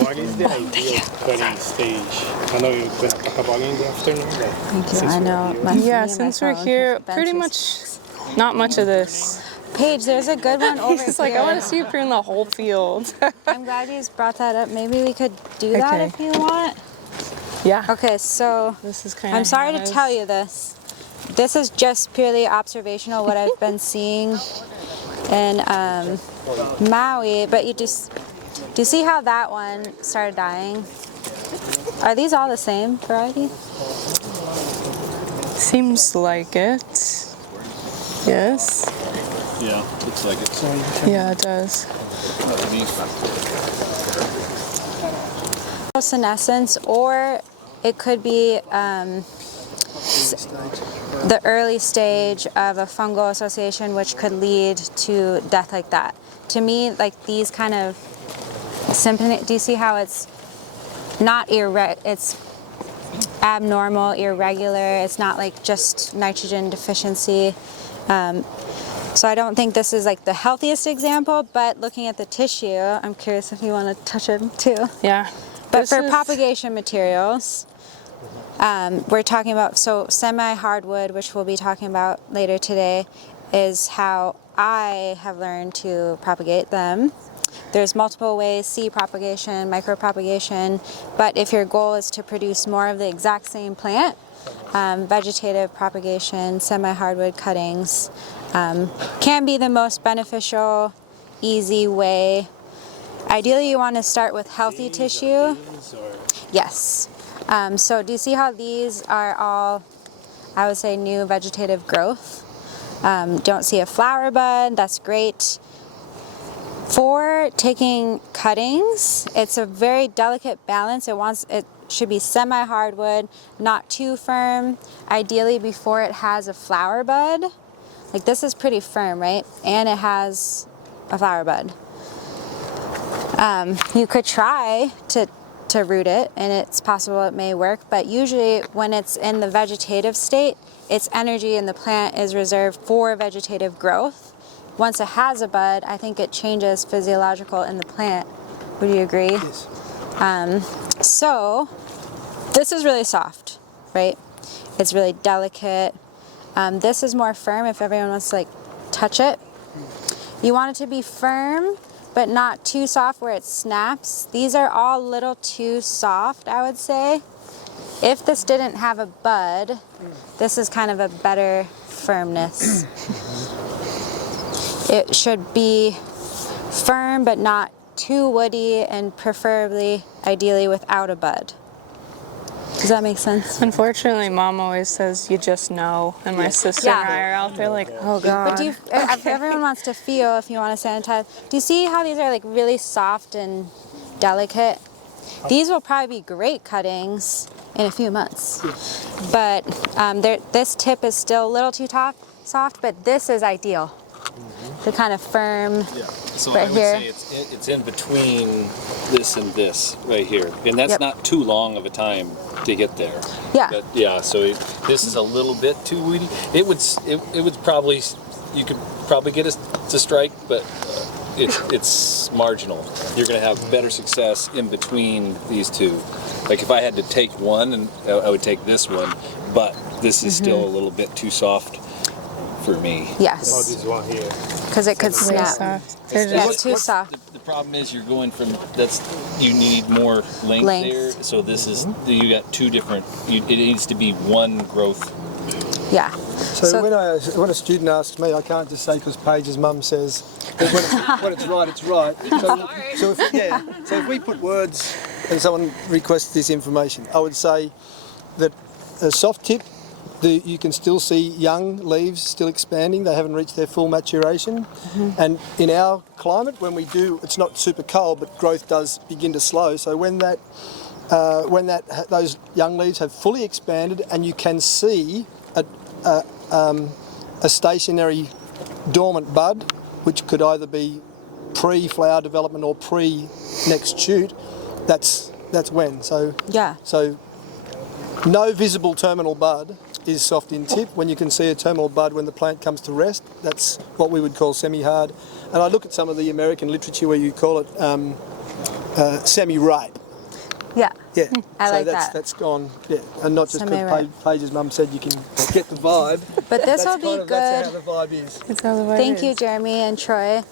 What is the ideal cutting stage? I know you're going to talk about it in the afternoon. Thank you. I know. Yeah, since we're here, pretty much not much of this. Paige, there's a good one over It's here. like, I want to see you prune the whole field. I'm glad you brought that up. Maybe we could do that Okay. if you want. Yeah. Okay, so This is kind of I'm sorry to tell you this. This is just purely observational, what I've been seeing in Maui, but do you see how that one started dying? Are these all the same variety? Seems like it. Yes. Yeah, looks like it. Yeah, it does. Senescence, or it could be the early stage of a fungal association, which could lead to death like that. To me, like these kind of symptoms, do you see how it's not it's abnormal, irregular, it's not like just nitrogen deficiency. So I don't think this is like the healthiest example, but looking at the tissue, I'm curious if you want to touch it too. Yeah. But for propagation materials, we're talking about, so semi-hardwood, which we'll be talking about later today, is how I have learned to propagate them. There's multiple ways: seed propagation, micropropagation, but if your goal is to produce more of the exact same plant, vegetative propagation, semi-hardwood cuttings can be the most beneficial, easy way. Ideally, you want to start with healthy tissue. Yes. So do you see how these are all, I would say, new vegetative growth? Don't see a flower bud, that's great. For taking cuttings, it's a very delicate balance. It should be semi-hardwood, not too firm, ideally before it has a flower bud. Like this is pretty firm, right? And it has a flower bud. You could try to root it, and it's possible it may work, but usually when it's in the vegetative state, its energy in the plant is reserved for vegetative growth. Once it has a bud, I think it changes physiological in the plant. Would you agree? yes. So this is really soft, right? It's really delicate. This is more firm if everyone wants to like touch it. You want it to be firm, but not too soft where it snaps. These are all a little too soft, I would say. If this didn't have a bud, this is kind of a better firmness. It should be firm, but not too woody, and preferably, ideally, without a bud. Does that make sense? Unfortunately, Mom always says you just know, and my sister and I are out there like, oh god. But everyone wants to feel, if you want to sanitize. Do you see how these are like really soft and delicate? These will probably be great cuttings in a few months. But this tip is still a little too soft, but this is ideal. The kind of firm So right I would here. say it's in between this and this right here, and that's Yep. not too long of a time to get there. Yeah. But yeah, so this is a little bit too weedy. It would probably, you could probably get us to strike, but it's marginal. You're going to have better success in between these two. Like if I had to take one, and I would take this one, but this is still a little bit too soft for me. Yes. Oh, this one here. Because it could Really snap. soft. They're Yeah, just, too soft. The problem is you're going from you need more length Length. there. So this is you got two different. It needs to be one growth. Yeah. So when a student asks me, I can't just say because Paige's mum says, but when it's right, it's right. So if we put words and someone requests this information, I would say that a soft tip, you can still see young leaves still expanding. They haven't reached their full maturation. And in our climate, when we do, it's not super cold, but growth does begin to slow. So when those young leaves have fully expanded, and you can see a stationary dormant bud, which could either be pre-flower development or pre-next shoot, that's when. So no visible terminal bud is soft in tip. When you can see a terminal bud when the plant comes to rest, that's what we would call semi-hard. And I look at some of the American literature where you call it semi-ripe. Yeah. Yeah, I like that's, that. That's gone, yeah, and not just because Paige's mum said you can get the vibe. But this will be good. That's how the vibe is. Thank you, Jeremy and Troy.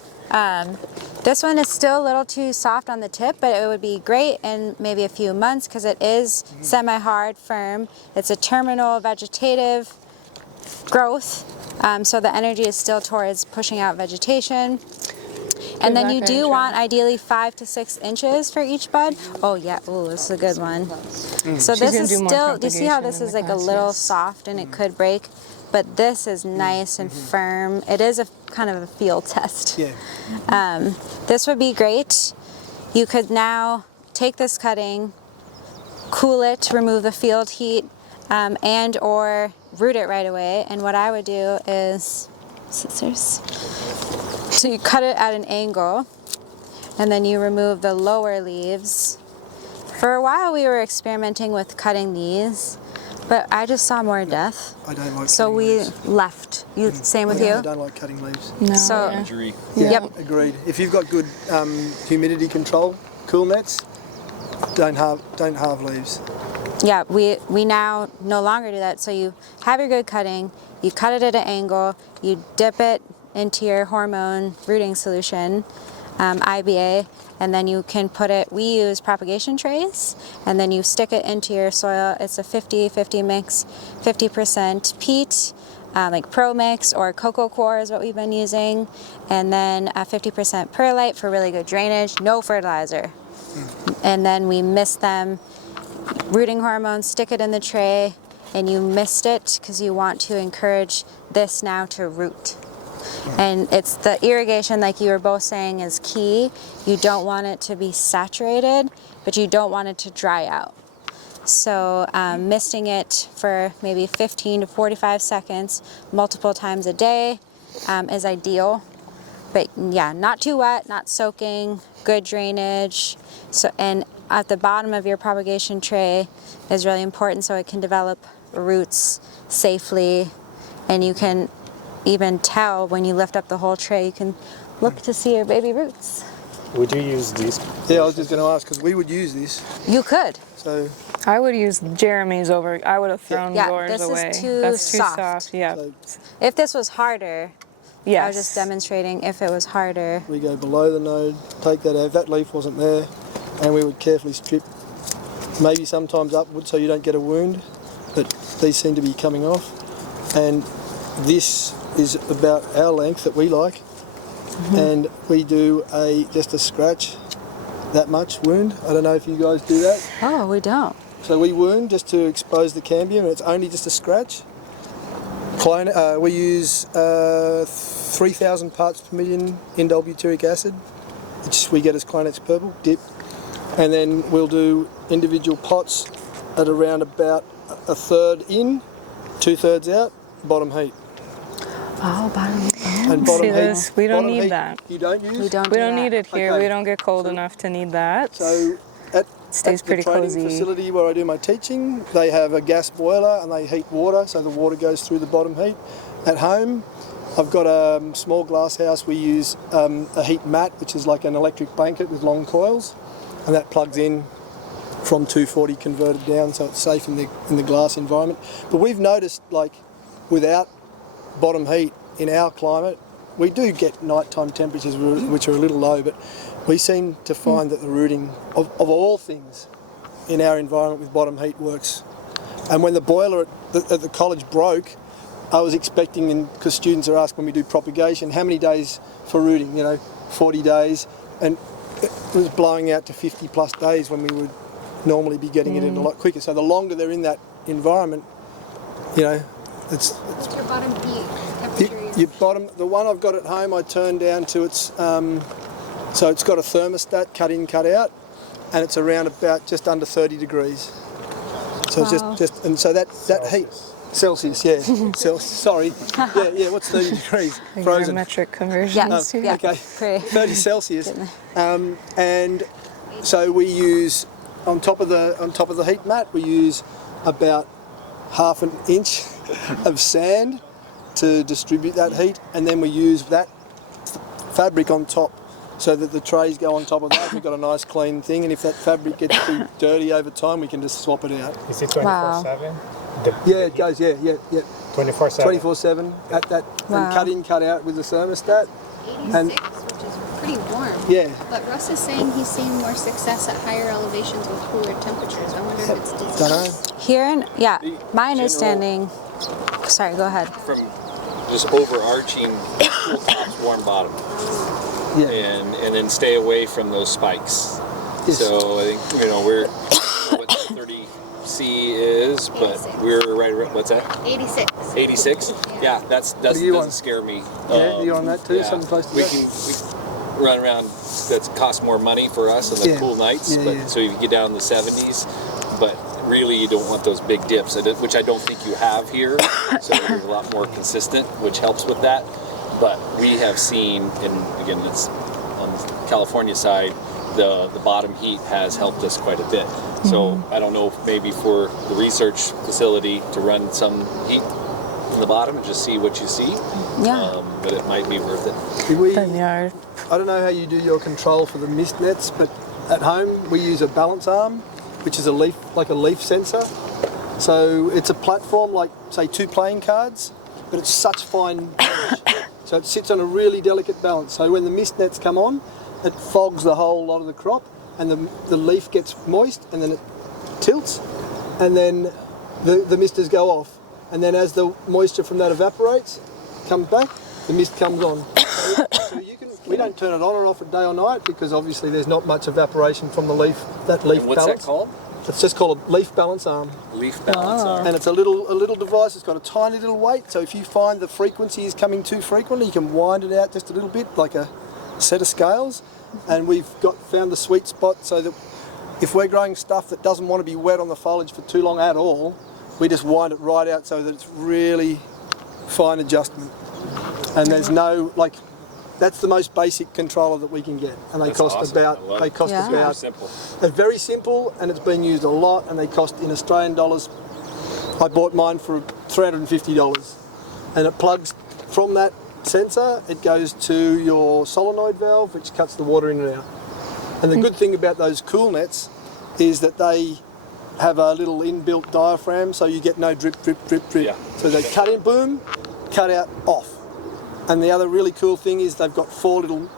This one is still a little too soft on the tip, but it would be great in maybe a few months because it is semi-hard, firm. It's a terminal vegetative growth, so the energy is still towards pushing out vegetation. And then you do want ideally 5 to 6 inches for each bud. Oh yeah, oh, this is a good one. So this is still, do you see how this is like a little soft and it could break? But this is nice and firm. It is a kind of a field test. Yeah. This would be great. You could now take this cutting, cool it, remove the field heat, and or root it right away. And what I would do is, scissors. So you cut it at an angle, and then you remove the lower leaves. For a while we were experimenting with cutting these, but I just saw more death. I don't like so cutting we leaves. Left. Same with you? I don't like cutting leaves. No. So, Injury. Yep. Agreed. If you've got good humidity control, cool nets, don't halve leaves. Yeah, we now no longer do that. So you have your good cutting, you cut it at an angle, you dip it into your hormone rooting solution, IBA, and then you can put it, we use propagation trays, and then you stick it into your soil. It's a 50-50 mix, 50% peat, like Pro Mix or Cocoa Core is what we've been using, and then 50% perlite for really good drainage, no fertilizer. And then we mist them, rooting hormones, stick it in the tray, and you mist it because you want to encourage this now to root. And it's the irrigation, like you were both saying, is key. You don't want it to be saturated, but you don't want it to dry out. So misting it for maybe 15 to 45 seconds multiple times a day is ideal. But yeah, not too wet, not soaking, good drainage. So, and at the bottom of your propagation tray is really important so it can develop roots safely, and you can even tell when you lift up the whole tray, you can look to see your baby roots. Would you use this? Yeah, I was just going to ask because we would use this. You could. So I would use Jeremy's over. I would have thrown yours this away. Is too That's too soft. soft. Yeah. So if this was harder, yes. I was just demonstrating if it was harder. we go below the node, take that out. If that leaf wasn't there, and we would carefully strip, maybe sometimes upward so you don't get a wound, but these seem to be coming off. And this is about our length that we like, and we do just a scratch, that much wound. I don't know if you guys do that. Oh, we don't. So we wound just to expose the cambium, and it's only just a scratch. We use 3,000 parts per million indole butyric acid, which we get as Clinex purple, dip. And then we'll do individual pots at around about a third in, 2/3 out, bottom heat. Oh, bottom heat. And bottom See heat, this? We don't bottom need heat that. You don't use? We don't. We don't need it here. Okay. We don't get cold enough to need that. So at Stays the pretty training cozy. facility where I do my teaching, they have a gas boiler and they heat water, so the water goes through the bottom heat. At home, I've got a small glass house. We use a heat mat, which is like an electric blanket with long coils, and that plugs in from 240 converted down, so it's safe in the glass environment. But we've noticed, like, without bottom heat in our climate, we do get nighttime temperatures which are a little low, but we seem to find that the rooting of all things in our environment with bottom heat works. And when the boiler at the college broke, I was expecting, because students are asked when we do propagation, how many days for rooting, 40 days, and it was blowing out to 50 plus days when we would normally be getting it in a lot quicker. So the longer they're in that environment, it's What's your bottom heat temperature? your bottom, the one I've got at home, I turn down to its, so it's got a thermostat cut in, cut out, and it's around about just under 30 degrees. So it's just, and so that heat, Celsius, yeah, sorry, yeah, what's 30 degrees? Frozen. Metric conversions. Yeah. Okay, 30 Celsius, and so we use on top of the heat mat, we use about half an inch of sand to distribute that heat, and then we use that fabric on top so that the trays go on top of that. We've got a nice clean thing, and if that fabric gets too dirty over time, we can just swap it out. Is it 24/7? Yeah, it goes, yeah. 24/7. 24/7 at that, and cut in, cut out with the thermostat. 86, which is pretty warm. Yeah. But Russ is saying he's seeing more success at higher elevations with cooler temperatures. I wonder if it's Don't design. know. Here, my understanding. Sorry, go ahead. From just overarching cool tops, warm bottom, Yeah. and then stay away from those spikes. Yes. So I think we're what the 30C is, but 86. we're right. What's that? 86. 86. Yeah, that are you doesn't on? scare me. Yeah, you're on that too, something close to we that? can run around. That costs more money for us on the cool nights, but so you can get down in the 70s, but really you don't want those big dips, which I don't think you have here. So you're a lot more consistent, which helps with that. But we have seen, and again, it's on the California side, the bottom heat has helped us quite a bit. So I don't know if maybe for the research facility to run some heat in the bottom and just see what you see. Yeah. But it might be worth it. I don't know how you do your control for the mist nets, but at home we use a balance arm, which is a leaf sensor. So it's a platform like, say, 2 playing cards, but it's such fine polish. So it sits on a really delicate balance. So when the mist nets come on, it fogs the whole lot of the crop, and the leaf gets moist, and then it tilts, and then the misters go off. And then as the moisture from that evaporates, comes back, the mist comes on. So we don't turn it on or off at day or night, because obviously there's not much evaporation from the leaf balance. What's that called? It's just called a leaf balance arm. Leaf balance arm. And it's a little device. It's got a tiny little weight. So if you find the frequency is coming too frequently, you can wind it out just a little bit, like a set of scales. And we've found the sweet spot so that if we're growing stuff that doesn't want to be wet on the foliage for too long at all, we just wind it right out so that it's really fine adjustment. And there's no, that's the most basic controller that we can get, and they cost awesome. about. They cost Yeah. about. Simple. They're very simple, and it's been used a lot, and they cost in Australian dollars. I bought mine for $350, and it plugs from that sensor. It goes to your solenoid valve, which cuts the water in and out. And the good thing about those cool nets is that they have a little inbuilt diaphragm, so you get no drip, drip, drip, drip. Yeah. So they cut in, boom, cut out, off. And the other really cool thing is they've got 4 little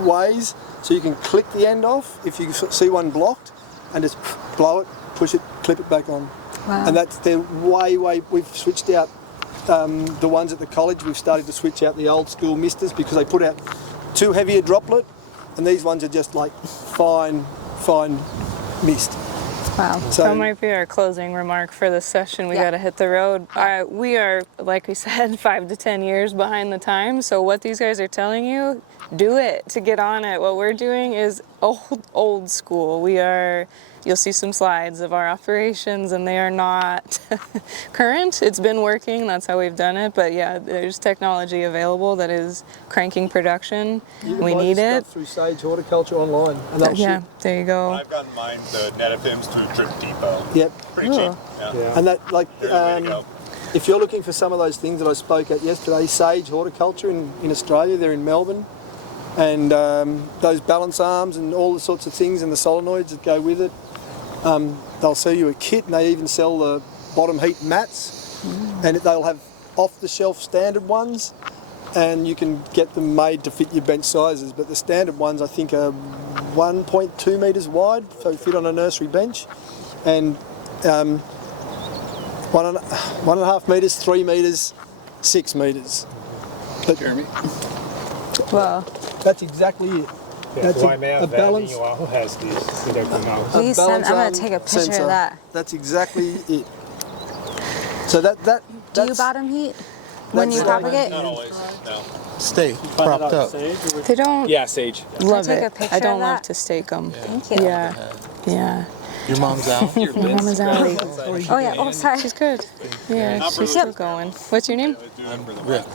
ways, so you can click the end off if you see one blocked, and just blow it, push it, clip it back on. Wow. And they're way, we've switched out the ones at the college. We've started to switch out the old school misters because they put out too heavy a droplet, and these ones are just like fine mist. Wow. So That might be our closing remark for this session. We got to hit the road. We are, like we said, 5 to 10 years behind the times. So what these guys are telling you, do it to get on it. What we're doing is old school. You'll see some slides of our operations, and they are not current. It's been working. That's how we've done it. But yeah, there's technology available that is cranking production. We need it. Through Sage Horticulture online, and they'll ship. There you go. I've gotten mine, the Netapims, through Drip Depot. Yep. Pretty cheap. Yeah. And that, They're the way to go. if you're looking for some of those things that I spoke at yesterday, Sage Horticulture in Australia, they're in Melbourne, and those balance arms and all the sorts of things and the solenoids that go with it, they'll sell you a kit, and they even sell the bottom heat mats, and they'll have off-the-shelf standard ones, and you can get them made to fit your bench sizes, but the standard ones I think are 1.2 metres wide, so fit on a nursery bench, and 1.5 metres, 3 metres 6 metres. But Jeremy? Well, that's exactly it. That's a balance. Oahu has these in their greenhouse. please send, I'm going to take a picture sensor. of that. That's exactly it. So that's Do you bottom heat when you propagate? Not always. No. Stay propped up. They don't Yeah, sage. love take a it. picture I of don't love that? to stake them. Thank you. Yeah. Yeah. Your mom's out. My mama's alley. Oh yeah. Oh sorry. She's good. Yeah, she's still going. What's your name? Rick.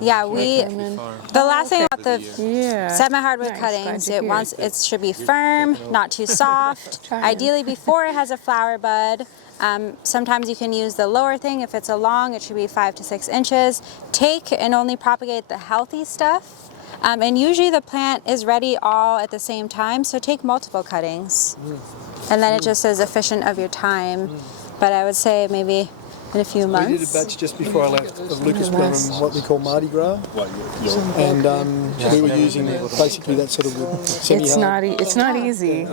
Yeah, the last thing about the Yeah. semi hardwood Nice, cuttings, glad to hear it should be firm, not too soft. Ideally before it has a flower bud. Sometimes you can use the lower thing. If it's a long, it should be 5 to 6 inches. Take and only propagate the healthy stuff. And usually the plant is ready all at the same time, so take multiple cuttings. And then it just is efficient of your time. But I would say maybe in a few months. We did a batch just before I left of Leucospermum, what we call Mardi Gras. And we were using basically that sort of semi-hard. It's not easy.